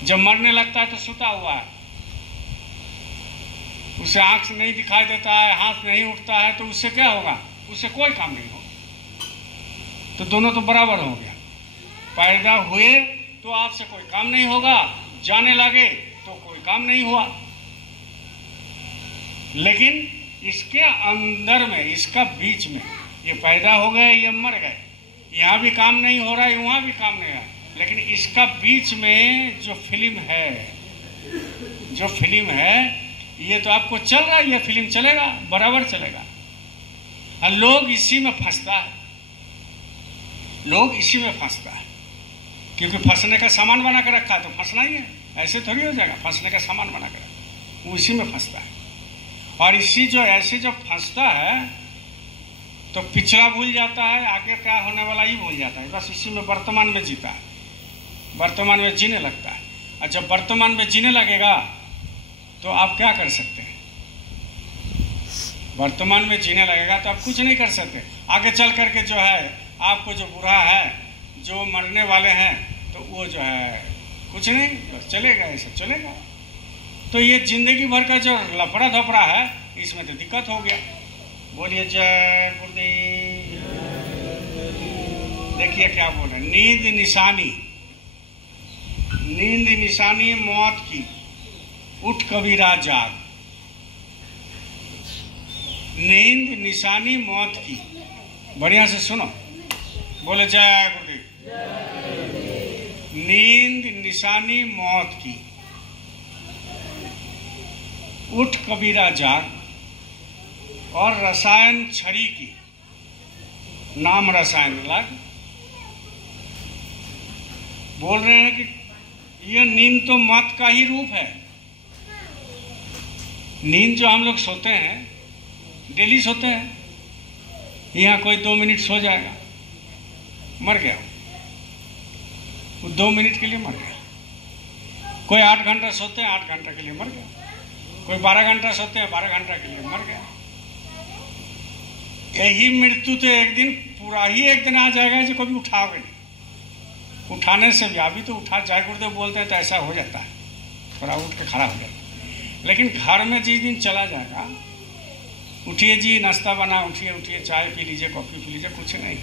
जब मरने लगता है तो सुता हुआ है, उसे आंख नहीं दिखाई देता है, हाथ नहीं उठता है, तो उससे क्या होगा, उससे कोई काम नहीं होगा। तो दोनों तो बराबर हो गया। पैदा हुए तो आपसे कोई काम नहीं होगा, जाने लगे तो कोई काम नहीं हुआ। लेकिन इसके अंदर में, इसका बीच में, ये पैदा हो गए, ये मर गए, यहाँ भी काम नहीं हो रहा है, वहाँ भी काम नहीं है, लेकिन इसका बीच में जो फिल्म है, जो फिल्म है, ये तो आपको चल रहा है, ये फिल्म चलेगा, बराबर चलेगा। और लोग इसी में फंसता है, लोग इसी में फंसता है, क्योंकि फंसने का सामान बना कर रखा है तो फंसना ही है, ऐसे थोड़ी हो जाएगा। फंसने का सामान बना कर वो इसी में फंसता है। और इसी जो ऐसे जो फंसता है तो पिछड़ा भूल जाता है, आगे क्या होने वाला ही भूल जाता है, बस इसी में वर्तमान में जीता है, वर्तमान में जीने लगता है। और जब वर्तमान में जीने लगेगा तो आप क्या कर सकते हैं, वर्तमान में जीने लगेगा तो आप कुछ नहीं कर सकते। आगे चल करके जो है आपको जो बुरा है, जो मरने वाले हैं, तो वो जो है कुछ नहीं, बस चलेगा, ऐसा चलेगा। तो ये जिंदगी भर का जो लफड़ा धपड़ा है, इसमें तो दिक्कत हो गया। बोलिए जय गुरुदेव। देखिए क्या बोल रहे, नींद निशानी, नींद निशानी मौत की, उठ कबीरा जाग। नींद निशानी मौत की, बढ़िया से सुनो, बोले जय गुरुदेव। नींद निशानी मौत की, उठ कबीरा जाग, और रसायन छड़ी की, नाम रसायन लग। बोल रहे हैं कि ये नींद तो मौत का ही रूप है। नींद जो हम लोग सोते हैं, डेली सोते हैं, यहाँ कोई 2 मिनट सो जाएगा, मर गया। वो 2 मिनट के लिए मर गया। कोई 8 घंटा सोते हैं, 8 घंटा के लिए मर गया। कोई 12 घंटा सोते हैं, 12 घंटा के लिए मर गया। यही मृत्यु तो एक दिन पूरा ही एक दिन आ जाएगा जो कभी उठाओगे नहीं। उठाने से भी अभी तो उठा जाए गुरुदेव बोलते हैं तो ऐसा हो जाता है, थोड़ा उठ के खड़ा हो जाता है। लेकिन घर में जिस दिन चला जाएगा, उठिए जी नाश्ता बना, उठिए उठिए चाय पी लीजिए, कॉफी पी लीजिए, कुछ नहीं।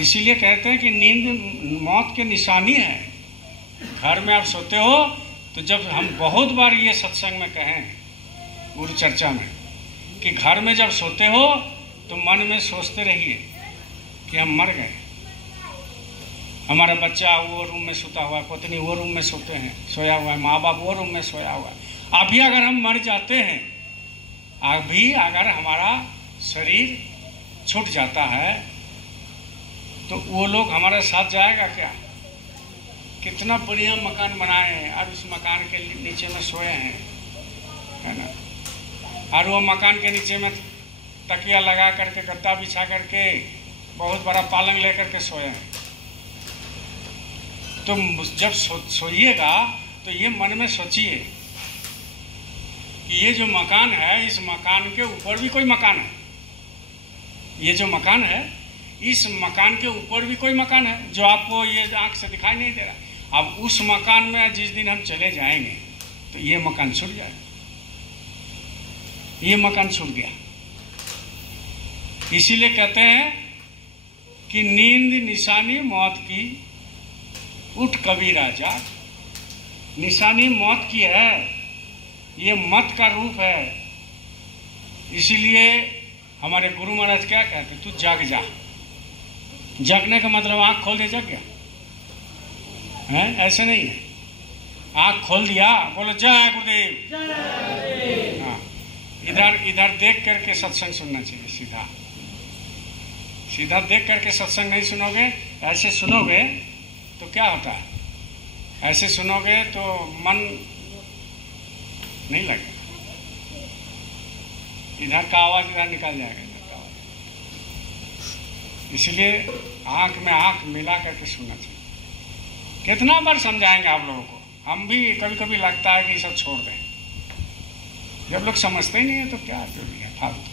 इसीलिए कहते हैं कि नींद मौत की निशानी है। घर में आप सोते हो तो जब हम बहुत बार ये सत्संग में कहें, गुरु चर्चा में, कि घर में जब सोते हो तो मन में सोचते रहिए कि हम मर गए, हमारा बच्चा वो रूम में सोता हुआ है, पत्नी वो रूम में सोते हैं सोया हुआ है, माँ बाप वो रूम में सोया हुआ है। अभी अगर हम मर जाते हैं, अभी अगर हमारा शरीर छूट जाता है तो वो लोग हमारे साथ जाएगा क्या? कितना बढ़िया मकान बनाए हैं, अब इस मकान के नीचे में सोए हैं, है ना। और वो मकान के नीचे में तकिया लगा करके, गद्दा बिछा करके, बहुत बड़ा पालंग लेकर के सोए हैं। तो जब सोइएगा तो ये मन में सोचिए कि ये जो मकान है, इस मकान के ऊपर भी कोई मकान है। ये जो मकान है, इस मकान के ऊपर भी कोई मकान है जो आपको ये आंख से दिखाई नहीं दे रहा। अब उस मकान में जिस दिन हम चले जाएंगे तो ये मकान छूट जाएगा। ये मकान छूट गया। इसीलिए कहते हैं कि नींद निशानी मौत की, उठ कबीरा जाग। निशानी मौत की है, ये मत का रूप है। इसीलिए हमारे गुरु महाराज क्या कहते, तू जाग जा। जगने का मतलब आंख खोल दे, जग गया है, ऐसे नहीं है। आंख खोल दिया, बोलो जय गुरुदेव। हाँ, इधर देख करके सत्संग सुनना चाहिए। सीधा सीधा देख करके सत्संग नहीं सुनोगे, ऐसे सुनोगे तो क्या होता है, ऐसे सुनोगे तो मन नहीं लगेगा, इधर का आवाज इधर निकल जाएगा, इधर का आवाज। इसलिए आंख में आंख मिला करके सुनना चाहिए। कितना बार समझाएंगे आप लोगों को, हम भी कभी कभी लगता है कि सब छोड़ दें। जब लोग समझते ही नहीं है तो क्या जरूरी है, फालतू।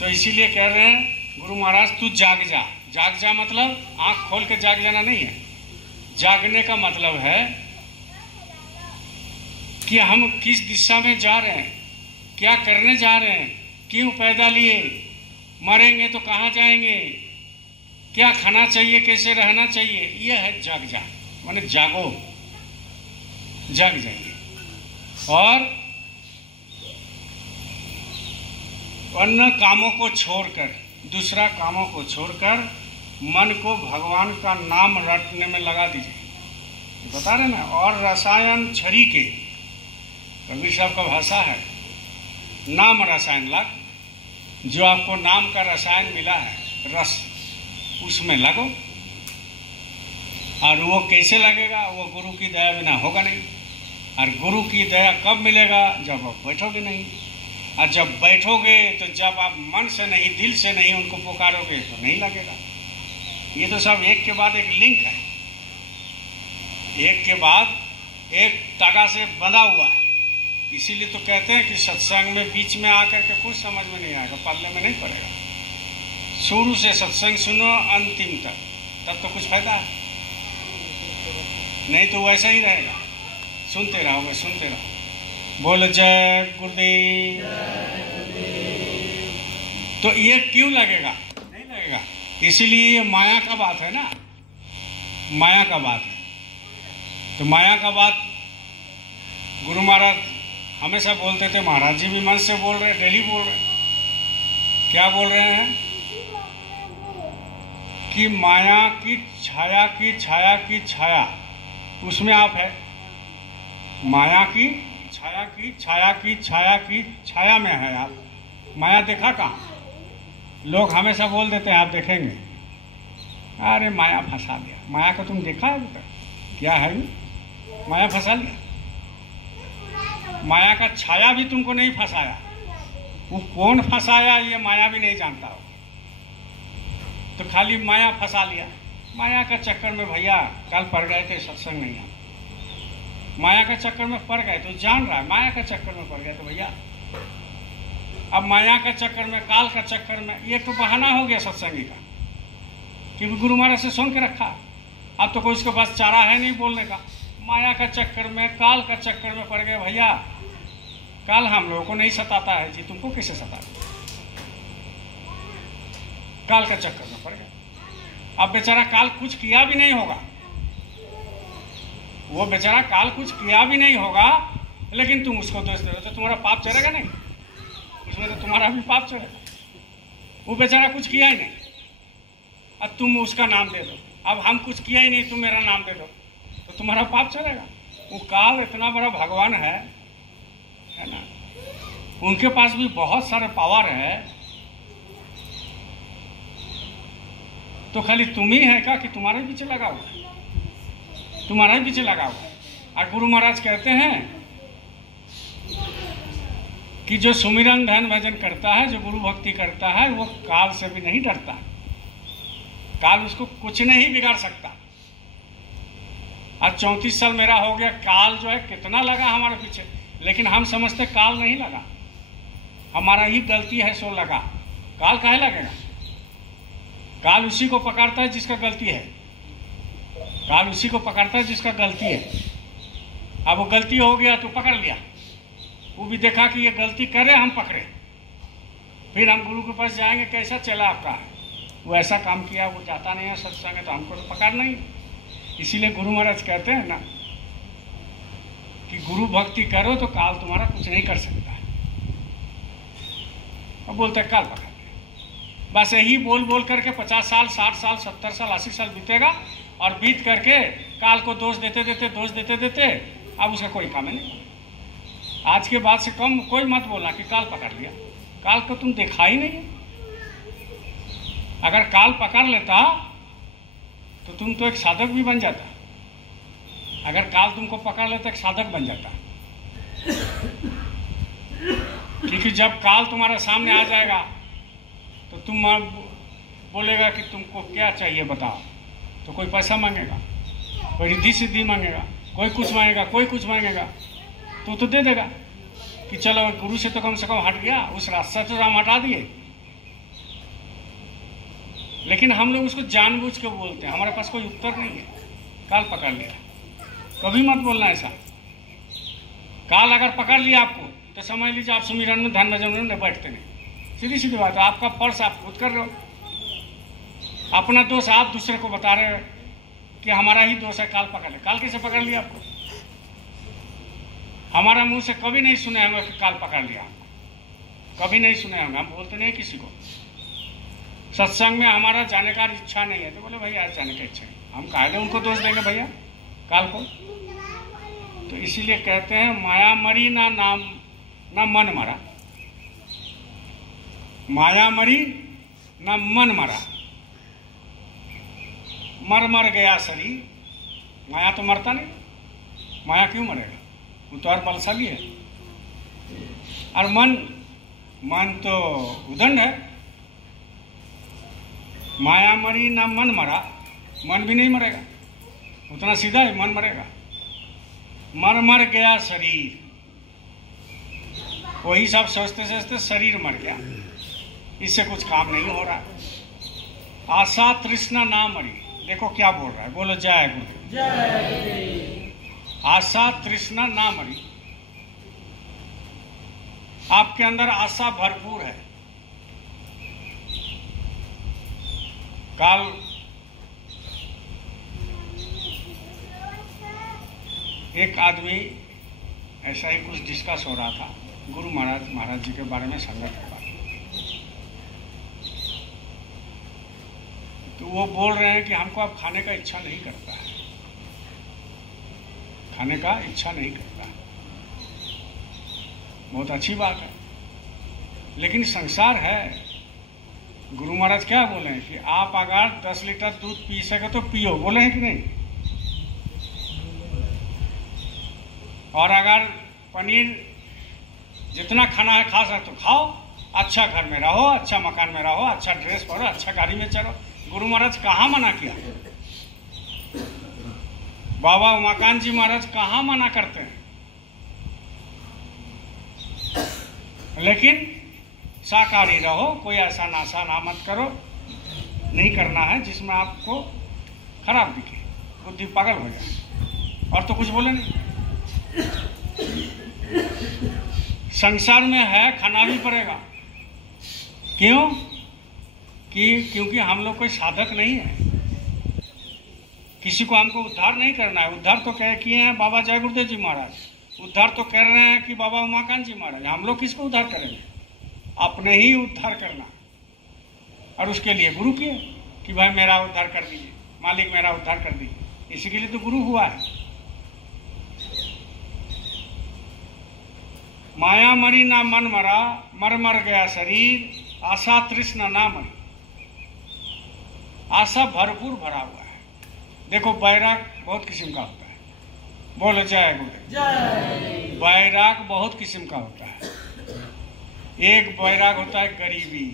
तो इसीलिए कह रहे हैं गुरु महाराज, तू जाग जा। जाग जा मतलब आंख खोल के जाग जाना नहीं है। जागने का मतलब है कि हम किस दिशा में जा रहे हैं, क्या करने जा रहे हैं, क्यों पैदा लिए, मरेंगे तो कहाँ जाएंगे, क्या खाना चाहिए, कैसे रहना चाहिए। यह है जाग जा, माने जागो, जाग जाइए। और अन्य कामों को छोड़कर, दूसरा कामों को छोड़कर मन को भगवान का नाम रटने में लगा दीजिए। बता रहे ना। और रसायन छरी के, कबीर साहब का भाषा है, नाम रसायन लग। जो आपको नाम का रसायन मिला है, रस, उसमें लगो। और वो कैसे लगेगा, वो गुरु की दया बिना होगा नहीं। और गुरु की दया कब मिलेगा, जब आप बैठोगे नहीं। और जब बैठोगे तो जब आप मन से नहीं, दिल से नहीं उनको पुकारोगे तो नहीं लगेगा। ये तो सब एक के बाद एक लिंक है, एक के बाद एक तागा से बंधा हुआ है। इसीलिए तो कहते हैं कि सत्संग में बीच में आकर के कुछ समझ में नहीं आएगा, पल्ले में नहीं पड़ेगा। शुरू से सत्संग सुनो अंतिम तक, तब तो कुछ फायदा है, नहीं तो वैसा ही रहेगा। सुनते रहोगे, सुनते रहो। बोलो जय गुरुदेव। तो ये क्यों लगेगा, नहीं लगेगा। इसीलिए ये माया का बात है ना, माया का बात है। तो माया का बात गुरु महाराज हमेशा बोलते थे, महाराज जी भी मन से बोल रहे, डेली बोल रहे। क्या बोल रहे हैं कि माया की छाया की छाया की छाया, उसमें आप है। माया की छाया की छाया की छाया की छाया में है आप। माया देखा कहाँ? लोग हमेशा बोल देते हैं, आप देखेंगे, अरे माया फंसा दिया। माया को तुम देखा अभी तक? क्या है माया फंसा लिया। माया का छाया भी तुमको नहीं फंसाया, वो कौन फंसाया ये माया भी नहीं जानता हो, तो खाली माया फंसा लिया। माया का चक्कर में भैया कल पड़ गए थे, सत्संग नहीं है। माया का चक्कर में पड़ गए तो जान रहा है, माया का चक्कर में पड़ गए तो भैया अब माया का चक्कर में, काल का चक्कर में, ये तो बहाना हो गया सत्संगी का, क्योंकि गुरु महाराज से सुन के रखा। अब तो कोई उसके पास चारा है नहीं बोलने का। माया का चक्कर में, काल का चक्कर में पड़ गए भैया। काल हम लोगों को नहीं सताता है जी, तुमको कैसे सताता? काल का चक्कर में पड़ गए। अब बेचारा काल कुछ किया भी नहीं होगा, वो बेचारा काल कुछ किया भी नहीं होगा, लेकिन तुम उसको दोष दे रहे हो तो तुम्हारा पाप चढ़ेगा नहीं? उसमें तो तुम्हारा भी पाप चढ़ेगा। वो बेचारा कुछ किया ही नहीं, अब तुम उसका नाम दे दो। अब हम कुछ किया ही नहीं, तुम मेरा नाम दे दो, तो तुम्हारा पाप चलेगा। वो काल इतना बड़ा भगवान है ना, उनके पास भी बहुत सारे पावर है। तो खाली तुम ही है क्या कि तुम्हारे पीछे लगा हुआ? तुम्हारा ही पीछे लगा हुआ है। और गुरु महाराज कहते हैं कि जो सुमिरन ध्यान भजन करता है, जो गुरु भक्ति करता है, वो काल से भी नहीं डरता। काल उसको कुछ नहीं बिगाड़ सकता। आज 34 साल मेरा हो गया, काल जो है कितना लगा हमारे पीछे, लेकिन हम समझते काल नहीं लगा, हमारा ही गलती है सो लगा। काल काहे लगेगा? काल उसी को पकड़ता है जिसका गलती है। काल उसी को पकड़ता है जिसका गलती है। अब वो गलती हो गया तो पकड़ लिया, वो भी देखा कि ये गलती करे, हम पकड़े, फिर हम गुरु के पास जाएंगे, कैसा चला आपका? वो ऐसा काम किया, वो जाता नहीं है सत्संग है, तो हमको तो पकड़ना ही। इसीलिए गुरु महाराज कहते हैं ना कि गुरु भक्ति करो तो काल तुम्हारा कुछ नहीं कर सकता है। अब बोलते काल पकड़, बस यही बोल बोल करके 50 साल, 60 साल, 70 साल, 80 साल बीतेगा, और बीत करके काल को दोष देते देते अब उसका कोई काम नहीं। आज के बाद से कम कोई मत बोलना कि काल पकड़ लिया। काल को तुम देखा ही नहीं है। अगर काल पकड़ लेता तो तुम तो एक साधक भी बन जाता। अगर काल तुमको पकड़ लेता एक साधक बन जाता, क्योंकि जब काल तुम्हारे सामने आ जाएगा तो तुम बोलेगा कि तुमको क्या चाहिए बताओ, तो कोई पैसा मांगेगा, कोई रिद्धि सिद्धि मांगेगा, कोई कुछ मांगेगा, कोई कुछ मांगेगा, तो दे देगा कि चलो गुरु से तो कम से कम हट गया, उस रास्ते से हम हटा दिए। लेकिन हम लोग उसको जानबूझ के बोलते हैं, हमारे पास कोई उत्तर नहीं है। काल पकड़ लिया, कभी मत बोलना ऐसा। काल अगर पकड़ लिया आपको तो समझ लीजिए आप सुमिरन में, ध्यान भजन में बैठते नहीं। सीधी सीधी बात है, आपका फर्ज आप खुद कर रहे हो। अपना दोष आप दूसरे को बता रहे हो कि हमारा ही दोष है, काल पकड़ ले। काल कैसे पकड़ लिया आपको? हमारा मुंह से कभी नहीं सुने होंगे कि काल पकड़ लिया आपको, कभी नहीं सुने होंगे। हम बोलते नहीं किसी को। सत्संग में हमारा जाने का इच्छा नहीं है तो बोले भैया आज जाने की इच्छा है, हम काहे उनको दोष देंगे भैया काल को? तो इसीलिए कहते हैं माया मरी ना नाम ना मन मरा। माया मरी ना मन मरा। मर गया शरीर। माया तो मरता नहीं, माया क्यों मरेगा? वो तो और बलशाली है। और मन तो उदंड है। माया मरी ना मन मरा, मन भी नहीं मरेगा, उतना सीधा है, मन मरेगा। मर गया शरीर, वही सब सोचते सोचते शरीर मर गया, इससे कुछ काम नहीं हो रहा। आशा तृष्णा ना मरी। देखो क्या बोल रहा है, बोलो जय गुरु। जय। आशा तृष्णा ना मरी। आपके अंदर आशा भरपूर है। काल एक आदमी ऐसा ही कुछ डिस्कस हो रहा था गुरु महाराज जी के बारे में, संगत के बारे में। तो वो बोल रहे हैं कि हमको अब खाने का इच्छा नहीं करता है, खाने का इच्छा नहीं करता है। बहुत अच्छी बात है, लेकिन संसार है। गुरु महाराज क्या बोले हैं कि आप अगर 10 लीटर दूध पी सके तो पियो, बोले हैं कि नहीं? और अगर पनीर जितना खाना है खा सकते तो खाओ, अच्छा घर में रहो, अच्छा मकान में रहो, अच्छा ड्रेस पहनो, अच्छा गाड़ी में चलो। गुरु महाराज कहाँ मना किया? बाबा उमाकांत जी महाराज कहाँ मना करते हैं? लेकिन शाकाहारी रहो, कोई ऐसा नाशा ना मत करो, नहीं करना है जिसमें आपको खराब दिखे, बुद्धि पागल हो जाए। और तो कुछ बोले नहीं। संसार में है, खाना भी पड़ेगा। क्यों? क्योंकि हम लोग कोई साधक नहीं है, किसी को हमको उद्धार नहीं करना है। उद्धार तो कह किए हैं बाबा जय गुरुदेव जी महाराज, उद्धार तो कर रहे हैं कि बाबा उमाकांत जी महाराज। हम लोग किसको उद्धार करेंगे? अपने ही उद्धार करना। और उसके लिए गुरु किए कि भाई मेरा उद्धार कर दीजिए, मालिक मेरा उद्धार कर दीजिए। इसी के लिए तो गुरु हुआ है। माया मरी ना मन मरा, मर मर गया शरीर, आशा तृष्णा ना मरी। आशा भरपूर भरा हुआ है। देखो बैराग बहुत किस्म का होता है। बोलो जय गुरुदेव। बैराग बहुत किस्म का होता है। एक बैराग होता है गरीबी।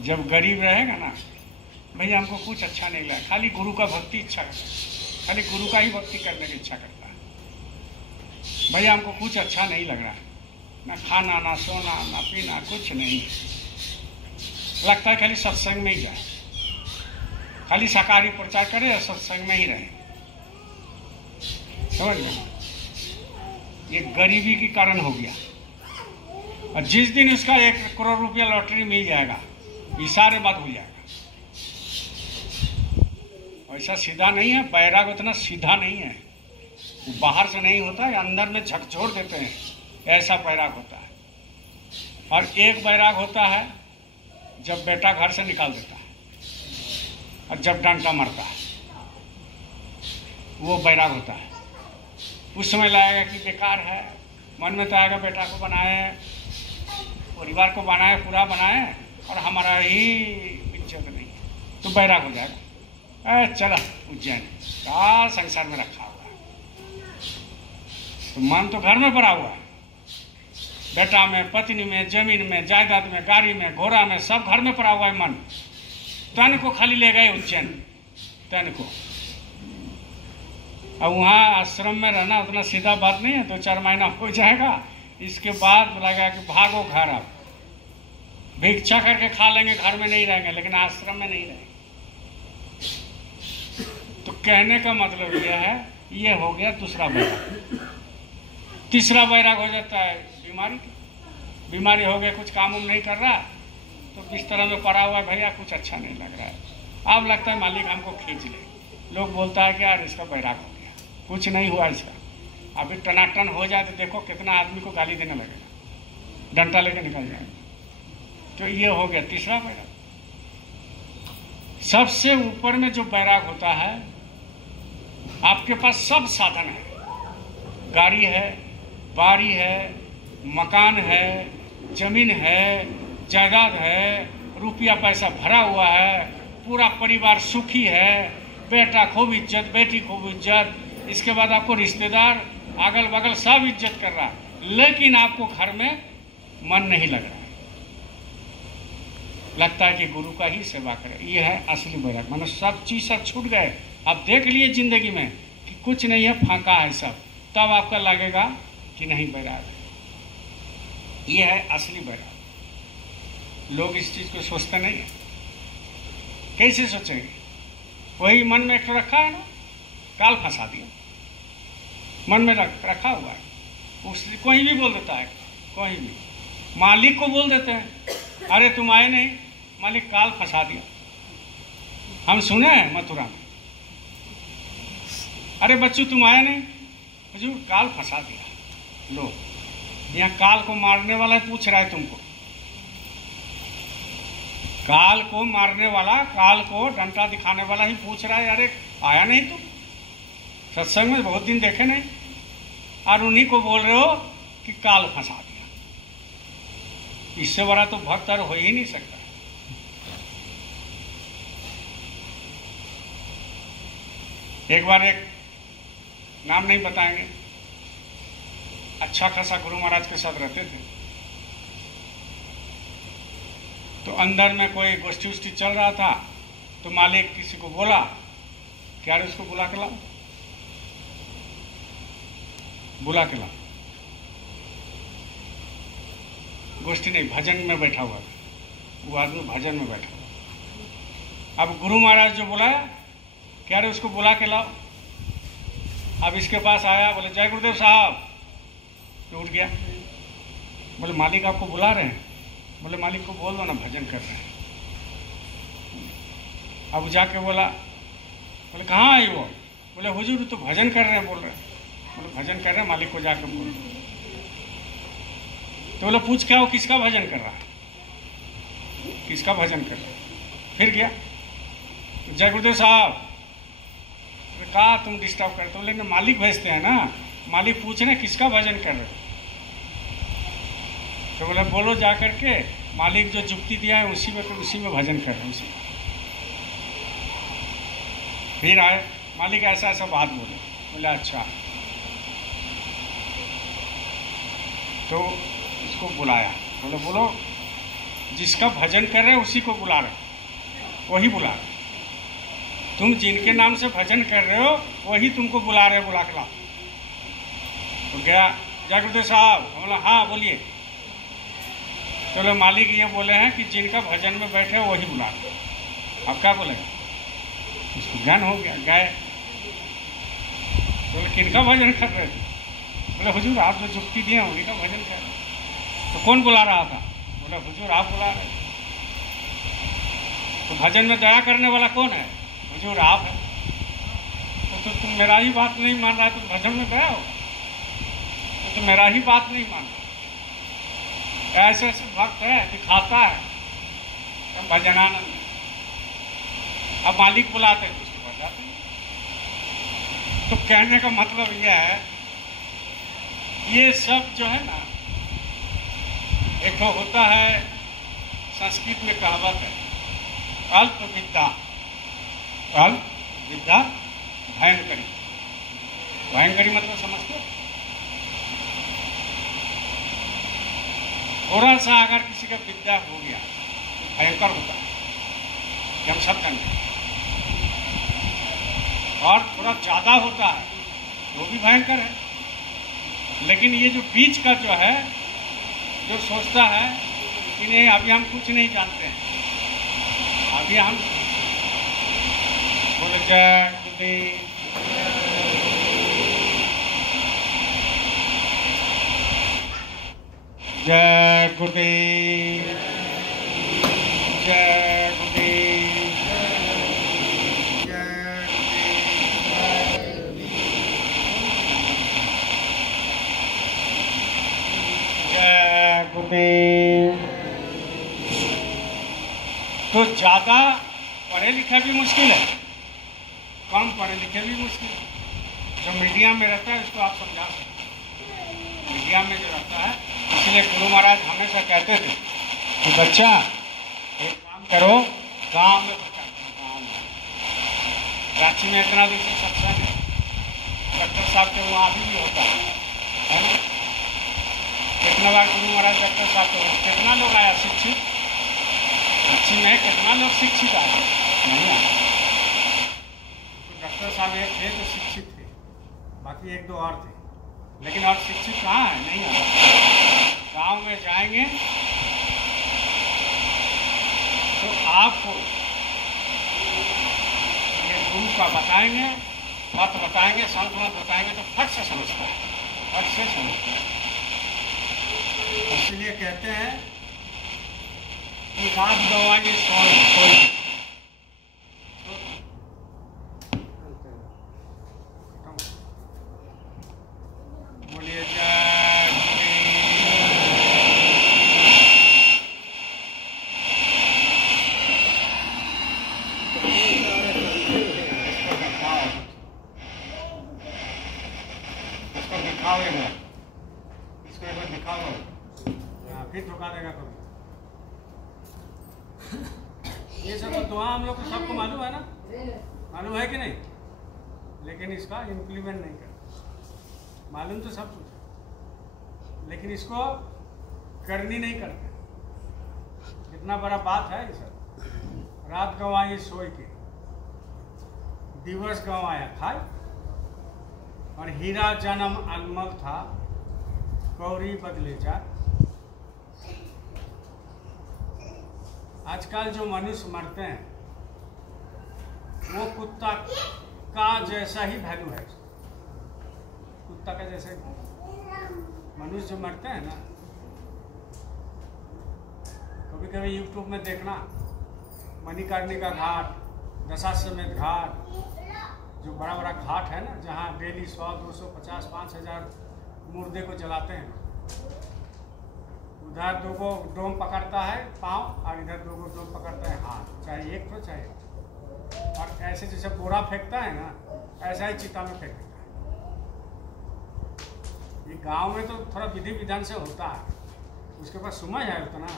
जब गरीब रहेगा ना, भैया हमको कुछ अच्छा नहीं लगा, खाली गुरु का भक्ति इच्छा करता है, खाली गुरु का ही भक्ति करने की इच्छा करता है। भैया हमको कुछ अच्छा नहीं लग रहा, ना खाना ना सोना ना पीना, कुछ नहीं। लगता है खाली सत्संग में ही जाए, खाली शाकाहारी प्रचार करे और सत्संग में ही रहे। समझ गए? ये गरीबी के कारण हो गया। और जिस दिन उसका 1 करोड़ रुपया लॉटरी मिल जाएगा, ये सारे बात हो जाएगा। ऐसा सीधा नहीं है, बैराग उतना सीधा नहीं है। वो बाहर से नहीं होता है, अंदर में झकझोर देते हैं, ऐसा बैराग होता है। और एक बैराग होता है जब बेटा घर से निकाल देता है और जब डंडा मरता है, वो बैराग होता है। उस समय लगेगा कि बेकार है, मन में तो आएगा बेटा को बनाए, परिवार को बनाए, पूरा बनाए, और हमारा ही इज्जत नहीं है, तो बैराग हो जाएगा। चला उज्जैन, क्या संसार में रखा हुआ है, तो मन तो घर में पड़ा हुआ है। बेटा में, पत्नी में, जमीन में, जायदाद में, गाड़ी में, घोड़ा में, सब घर में पड़ा हुआ है मन। तन को खाली ले गए उज्जैन, तन को। अब वहाँ आश्रम में रहना उतना सीधा बात नहीं है, 2-4 महीना हो जाएगा, इसके बाद बोला कि भागो घर। अब भिक्षा करके खा लेंगे, घर में नहीं रहेंगे, लेकिन आश्रम में नहीं रहेंगे। तो कहने का मतलब यह है, ये हो गया दूसरा बैराग। तीसरा बैराग हो जाता है बीमारी हो गया, कुछ काम नहीं कर रहा, तो बिस्तर में पड़ा हुआ है, भैया कुछ अच्छा नहीं लग रहा है। अब लगता है मालिक हमको खींच ले। लोग बोलता है कि यार इसका बैराग हो गया, कुछ नहीं हुआ इसका। अभी टनाटन हो जाए तो देखो कितना आदमी को गाली देने लगेगा, डंडा लेके निकल जाएगा। तो ये हो गया तीसरा बैराग। सबसे ऊपर में जो बैराग होता है, आपके पास सब साधन है, गाड़ी है, बाड़ी है, मकान है, जमीन है, जायदाद है, रुपया पैसा भरा हुआ है, पूरा परिवार सुखी है, बेटा खूब इज्जत, बेटी खूब इज्जत, इसके बाद आपको रिश्तेदार अगल बगल सब इज्जत कर रहा है, लेकिन आपको घर में मन नहीं लग रहा है। लगता है कि गुरु का ही सेवा करे। ये है असली बैराग। मतलब सब चीज सब छूट गए, आप देख लिए जिंदगी में कि कुछ नहीं है, फांका है सब, तब आपका लगेगा कि नहीं बैराग है। ये है असली बैराग। लोग इस चीज को सोचते नहीं है। कैसे सोचेंगे? वही मन में एक रखा है ना, काल फंसा दिया, मन में रखा हुआ है, उससे कोई भी बोल देता है, कोई भी मालिक को बोल देते हैं, अरे तुम आए नहीं, मालिक काल फंसा दिया। हम सुने हैं मथुरा में, अरे बच्चों तुम आए नहीं, हुजूर काल फंसा दिया। लो, यहाँ काल को मारने वाला पूछ रहा है तुमको, काल को मारने वाला, काल को डंडा दिखाने वाला ही पूछ रहा है, अरे आया नहीं तुम, सत्संग में बहुत दिन देखे नहीं, और उन्हीं को बोल रहे हो कि काल फंसा दिया। इससे बड़ा तो भक्त और हो ही नहीं सकता। एक बार, एक नाम नहीं बताएंगे, अच्छा खासा गुरु महाराज के साथ रहते थे। तो अंदर में कोई गोष्ठी उष्ठी चल रहा था, तो मालिक किसी को बोला कि यार उसको बुला के लाओ, बुला के लाओ। गोष्ठी नहीं, भजन में बैठा हुआ, वो आदमी भजन में बैठा हुआ। अब गुरु महाराज जो बुलाया कि यार उसको बुला के लाओ। अब इसके पास आया, बोले जय गुरुदेव साहब, तो उठ गया। बोले मालिक आपको बुला रहे हैं। बोले मालिक को बोल दो ना, भजन कर रहे हैं। अब जाके बोला, बोले कहाँ आई वो? बोले हुजूर तो भजन कर रहे हैं, बोल रहे हैं। बोले भजन कर रहे हैं, मालिक को जाकर बोल। तो बोले पूछ क्या, वो किसका भजन कर रहा है, किसका भजन कर रहा है? फिर गया, जय गुरुदेव साहब। कहा तुम डिस्टर्ब करते हो? बोले मालिक भेजते हैं ना, मालिक पूछ रहे किसका भजन कर रहे हो। तो बोले बोलो जा करके, मालिक जो जुक्ति दिया है उसी में भजन कर रहे हैं, उसी में। फिर आए, मालिक ऐसा ऐसा बात बोले। बोले अच्छा। तो उसको बुलाया, बोले बोलो जिसका भजन कर रहे हैं उसी को बुला रहे, वही बुला रहे। तुम जिनके नाम से भजन कर रहे हो वही तुमको बुला रहे, बुला के लाओ। तो गया, जय गुरुदेव साहब। बोला हाँ बोलिए। चलो मालिक ये बोले हैं कि जिनका भजन में बैठे वही बुला रहे। अब क्या बोलेगा? उसको ज्ञान हो गया, गए। बोले किनका भजन कर रहे थे? बोले हुजूर आप जो जुक्ति दिए हैं उन्हीं का भजन कर रहे। तो कौन बुला रहा था? बोले हुजूर आप बुला रहे। तो भजन में दया करने वाला कौन है? हुजूर आप है। तो तुम मेरा ही बात नहीं मान रहा, तुम भजन में गए हो, तो मेरा ही बात नहीं मान रहा। ऐसे ऐसे भक्त है, दिखाता है भजनानंद। अब मालिक बुलाते हैं तो उसके पास जाते हैं। तो कहने का मतलब यह है, ये सब जो है ना, एक तो होता है, संस्कृत में कहावत है, अल्प विद्या भयंकरी। भयंकरी मतलब समझते हो? थोड़ा सा अगर किसी का विद्या हो गया तो भयंकर होता है, हम सब जानते हैं। और थोड़ा ज़्यादा होता है वो भी भयंकर है। लेकिन ये जो बीच का जो है, जो सोचता है कि नहीं अभी हम कुछ नहीं जानते हैं, अभी हम बोले जय गुरुदेव, जय गुरुदेव, जय गुरुदेव, जय गुरुदेव। तो ज़्यादा पढ़े लिखे भी मुश्किल है, कम पढ़े लिखे भी मुश्किल है। जो मीडिया में रहता है उसको आप समझा सकते हैं। मीडिया में जो रहता है, इसलिए गुरु महाराज हमेशा कहते थे कि बच्चा एक काम करो, गांव में प्रचार करो, गांव में। रांची में इतना दिन से सत्संग है, डॉक्टर साहब के वहाँ भी होता है ना? कितना बार गुरु महाराज डॉक्टर साहब के वहाँ, कितना लोग आया शिक्षित? रांची में कितना लोग शिक्षित आए? नहीं आए। डॉक्टर साहब एक थे जो शिक्षित थे, बाकी एक दो और थे, लेकिन और शिक्षित कहाँ है? नहीं है। गांव में जाएंगे तो आपको ये गुरु का बताएंगे, बात बताएंगे, संत मत बताएंगे तो फट से समझता है, फट से समझता है। इसलिए कहते हैं कि रात गवाएंगे सोई। बोलिए जय इसको दिखाओगे, इसको एक बार दिखाओ, फिर धोखा देगा कभी। ये सब दुआ हम लोग को सबको मालूम है ना, मालूम है कि नहीं? लेकिन इसका इम्प्लीमेंट नहीं करते। मालूम तो सब कुछ, लेकिन इसको करनी नहीं करते। इतना बड़ा बात है सर। रात गंवाई सोई के, दिवस गंवाया खाए, और हीरा जन्म अनमोल था, कौड़ी बदले जा। आजकल जो मनुष्य मरते हैं वो कुत्ता का जैसा ही वैल्यू है। कुत्ता का जैसे मनुष्य जो मरते हैं ना, कभी कभी यूट्यूब में देखना, मणिकर्णिका घाट, दशाश्वमेध घाट, जो बड़ा बड़ा घाट है ना, जहाँ डेली 100, 200, 50, 5,000 मुर्दे को जलाते हैं। उधर 2 को डोम पकड़ता है पाँव, और इधर 2 को डोम पकड़ता है हाथ, चाहे एक तो चाहे, और ऐसे जैसे बोरा फेंकता है ना, ऐसा ही चिता में फेंक देता है। ये गांव में तो थोड़ा विधि विधान से होता है, उसके पास समय है उतना,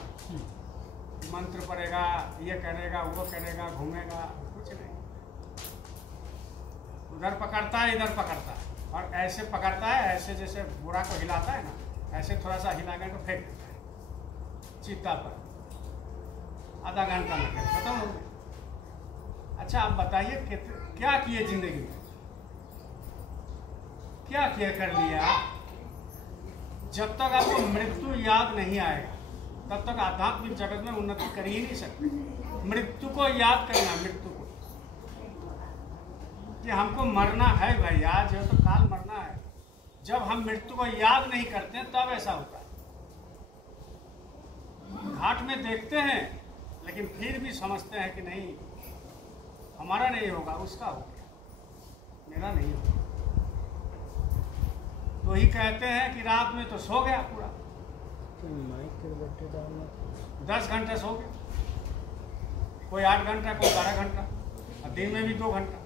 मंत्र पड़ेगा, ये करेगा, वो करेगा, घूमेगा, कुछ नहीं। उधर पकड़ता है, इधर पकड़ता है, और ऐसे पकड़ता है, ऐसे जैसे बोरा को हिलाता है ना, ऐसे थोड़ा सा हिला कर फेंक देता है चिता पर। आधा घंटा में खत्म हो गया। अच्छा आप बताइए क्या किए जिंदगी में, क्या किया कर लिया? जब तक आपको मृत्यु याद नहीं आएगा तब तक आध्यात्मिक जगत में उन्नति कर ही नहीं सकते। मृत्यु को याद करना, मृत्यु को, कि हमको मरना है भाई, आज है तो काल मरना है। जब हम मृत्यु को याद नहीं करते तब ऐसा होता है। घाट में देखते हैं लेकिन फिर भी समझते हैं कि नहीं, हमारा नहीं होगा, उसका हो गया, मेरा नहीं होगा। तो ही कहते हैं कि रात में तो सो गया पूरा, 10 घंटे सो गया, कोई 8 घंटा, कोई 12 घंटा, और दिन में भी 2 घंटा,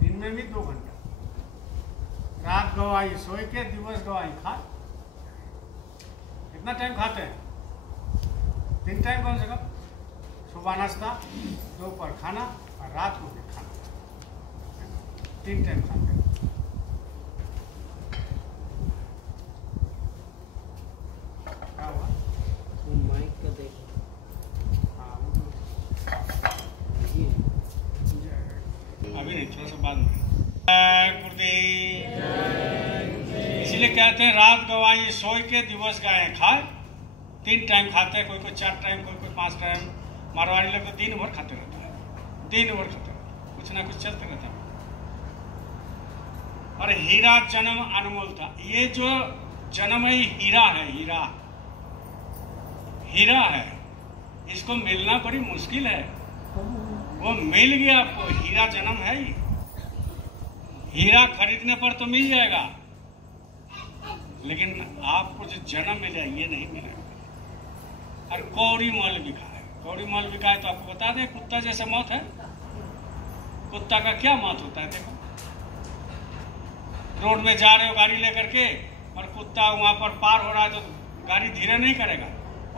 दिन में भी 2 घंटा। रात गवाई सोए के, दिवस गवाई खा। कितना टाइम खाते हैं? 3 टाइम कम से कम, सुबह नाश्ता, दोपहर खाना और रात को भी खाना, 3 टाइम खाते हैं। क्या हुआ? माइक का देखो। हाँ, अभी नहीं, थोड़ा सा बाद में। इसीलिए कहते हैं रात गवाई सोई के, दिवस गाय खाए। 3 टाइम खाते हैं, कोई 4 टाइम, कोई 5 टाइम। मारवाड़ी लोग तो दिन भर खाते रहते हैं, दिन भर खाते रहते हैं, कुछ ना कुछ चलते रहता है। और हीरा जन्म अनमोल था। ये जो जन्म है, हीरा है, हीरा हीरा है, इसको मिलना बड़ी मुश्किल है। वो मिल गया आपको, हीरा जन्म है। हीरा खरीदने पर तो मिल जाएगा, लेकिन आपको जो जन्म मिला ये नहीं मिलेगा। और कौड़ी मल बिका है, कौड़ी मल बिका है तो आपको बता दें, कुत्ता जैसे मौत है। कुत्ता का क्या मौत होता है? देखो, रोड में जा रहे हो गाड़ी लेकर के, और कुत्ता वहां पर पार हो रहा है तो गाड़ी धीरे नहीं करेगा,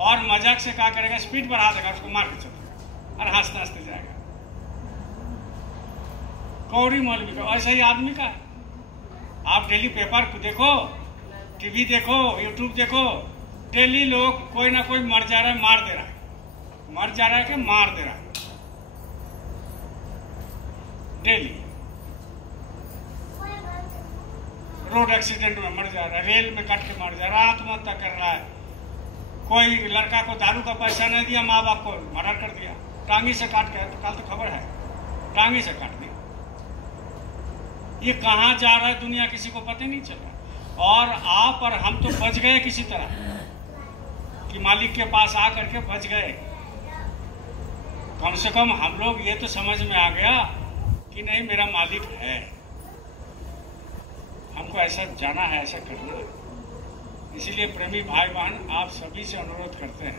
और मजाक से क्या करेगा, स्पीड बढ़ा देगा, उसको मार के चलेगा और हंसते हंसते जाएगा। कौड़ी मल बिका। ऐसा ही आदमी का है। आप डेली पेपर देखो, टीवी देखो, यूट्यूब देखो, डेली लोग कोई ना कोई मर जा रहा है, मार दे रहा है, मर जा रहा है कि मार दे रहा है डेली। रोड एक्सीडेंट में मर जा रहा है, रेल में कट के मर जा रहा है, आत्महत्या कर रहा है। कोई लड़का को दारू का पैसा नहीं दिया, माँ बाप को मर्डर कर दिया, टांगी से काट के। तो कल तो खबर है, टांगी से काट दिया। ये कहाँ जा रहा है दुनिया, किसी को पता नहीं चल रहा। और आप और हम तो बच गए किसी तरह, कि मालिक के पास आ करके बच गए। कम से कम हम लोग ये तो समझ में आ गया कि नहीं, मेरा मालिक है, हमको ऐसा जाना है, ऐसा करना है। इसीलिए प्रेमी भाई बहन, आप सभी से अनुरोध करते हैं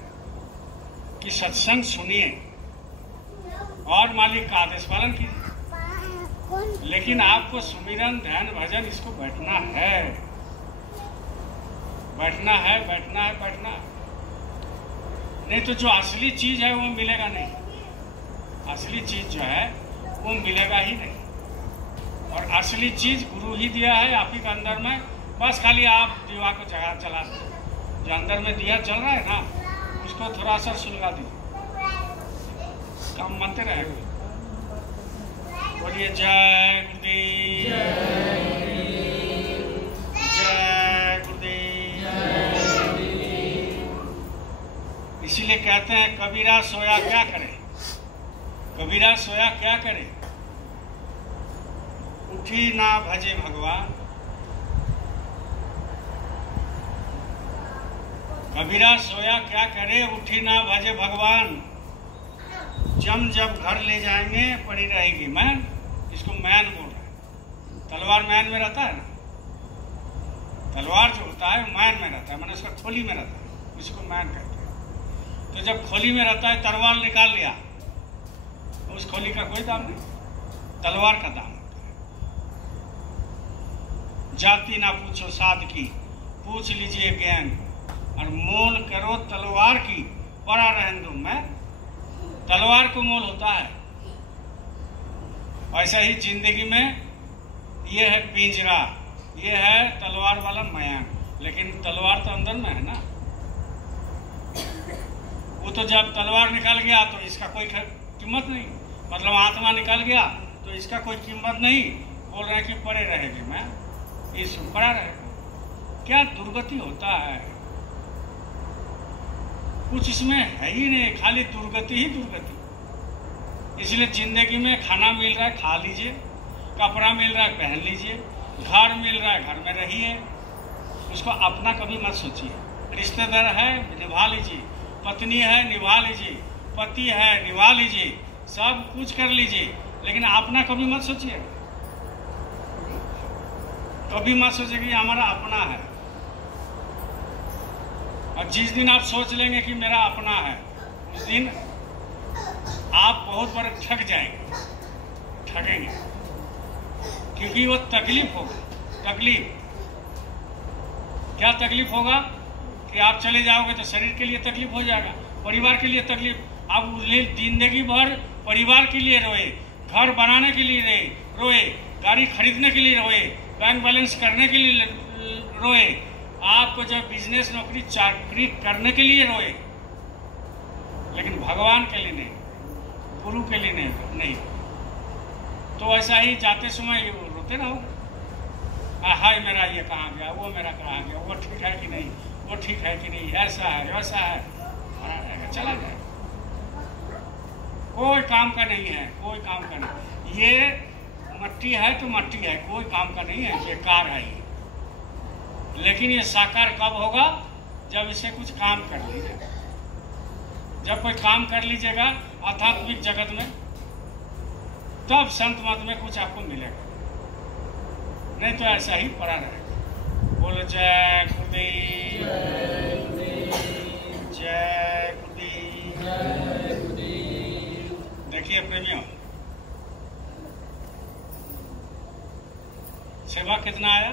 कि सत्संग सुनिए और मालिक का आदेश पालन कीजिए। लेकिन आपको सुमिरन, ध्यान, भजन, इसको बैठना है, बैठना है, बैठना है, बैठना। नहीं तो जो असली चीज है वो मिलेगा नहीं। असली चीज जो है वो मिलेगा ही नहीं। और असली चीज गुरु ही दिया है आप ही के अंदर में। बस खाली आप दीवा को जगा चला जो अंदर में दिया जल रहा है ना, उसको थोड़ा सा सुलगा दीजिए, काम बनते रहे। बोलिए जय गुरुदेव, जय गुरुदेव। इसीलिए कहते हैं कबीरा सोया क्या करे, कबीरा सोया क्या करे, उठी ना भजे भगवान। कबीरा सोया क्या करे, उठी ना भजे भगवान। जम जब घर ले जाएंगे पड़ी रहेगी मैन। इसको मैन बोल रहे हैं। तलवार मैन में रहता है ना, तलवार जो होता है मैन में रहता है, मैंने उसका खोली में रहता है, इसको मैन कहते हैं। तो जब खोली में रहता है, तलवार निकाल लिया, तो उस खोली का कोई दाम नहीं, तलवार का दाम होता है। जाति ना पूछो साध की, पूछ लीजिए ज्ञान, और मोल करो तलवार की, पड़ा रहने दो मैं। तलवार को मोल होता है। ऐसा ही जिंदगी में ये है पिंजरा, ये है तलवार वाला मैन, लेकिन तलवार तो अंदर में है ना। वो तो जब तलवार निकल गया तो इसका कोई कीमत नहीं, मतलब आत्मा निकल गया तो इसका कोई कीमत नहीं। बोल रहे हैं कि पड़े रहेगी मैं, इस पड़ा रहेगा। क्या दुर्गति होता है, कुछ इसमें है ही नहीं, खाली दुर्गति ही दुर्गति। इसलिए जिंदगी में खाना मिल रहा है खा लीजिए, कपड़ा मिल रहा है पहन लीजिए, घर मिल रहा है घर में रहिए, उसको अपना कभी मत सोचिए। रिश्तेदार है निभा लीजिए, पत्नी है निभा लीजिए, पति है निभा लीजिए, सब कुछ कर लीजिए, लेकिन अपना कभी मत सोचिए। कभी मत सोचिए कि हमारा अपना है। और जिस दिन आप सोच लेंगे कि मेरा अपना है, उस दिन आप बहुत बड़े ठग जाएंगे, ठगेंगे, क्योंकि वो तकलीफ होगा। तकलीफ क्या तकलीफ होगा कि आप चले जाओगे तो शरीर के लिए तकलीफ हो जाएगा, परिवार के लिए तकलीफ। आप जिंदगी भर परिवार के लिए रोए, घर बनाने के लिए रोए, गाड़ी खरीदने के लिए रोए, बैंक बैलेंस करने के लिए रोए, आपको जब बिजनेस नौकरी चाकरी करने के लिए रोए, लेकिन भगवान के लिए नहीं, गुरु के लिए नहीं। तो ऐसा ही जाते समय रोते रहोगे, हाय मेरा ये कहाँ गया, वो मेरा कहाँ गया, वो ठीक है कि नहीं, वो ठीक है कि नहीं, ऐसा है वैसा है, चला जाए। कोई काम का नहीं है, कोई काम का नहीं। ये मट्टी है तो मट्टी है, कोई काम का नहीं है, बेकार है ये। लेकिन ये साकार कब होगा, जब इसे कुछ काम कर लीजिएगा। जब कोई काम कर लीजिएगा आध्यात्मिक जगत में, तब संत मत में कुछ आपको मिलेगा, नहीं तो ऐसा ही पड़ा रहेगा। बोलो जय गुरुदेव, जय गुरुदेव। देखिए प्रेमियों, सेवा कितना आया।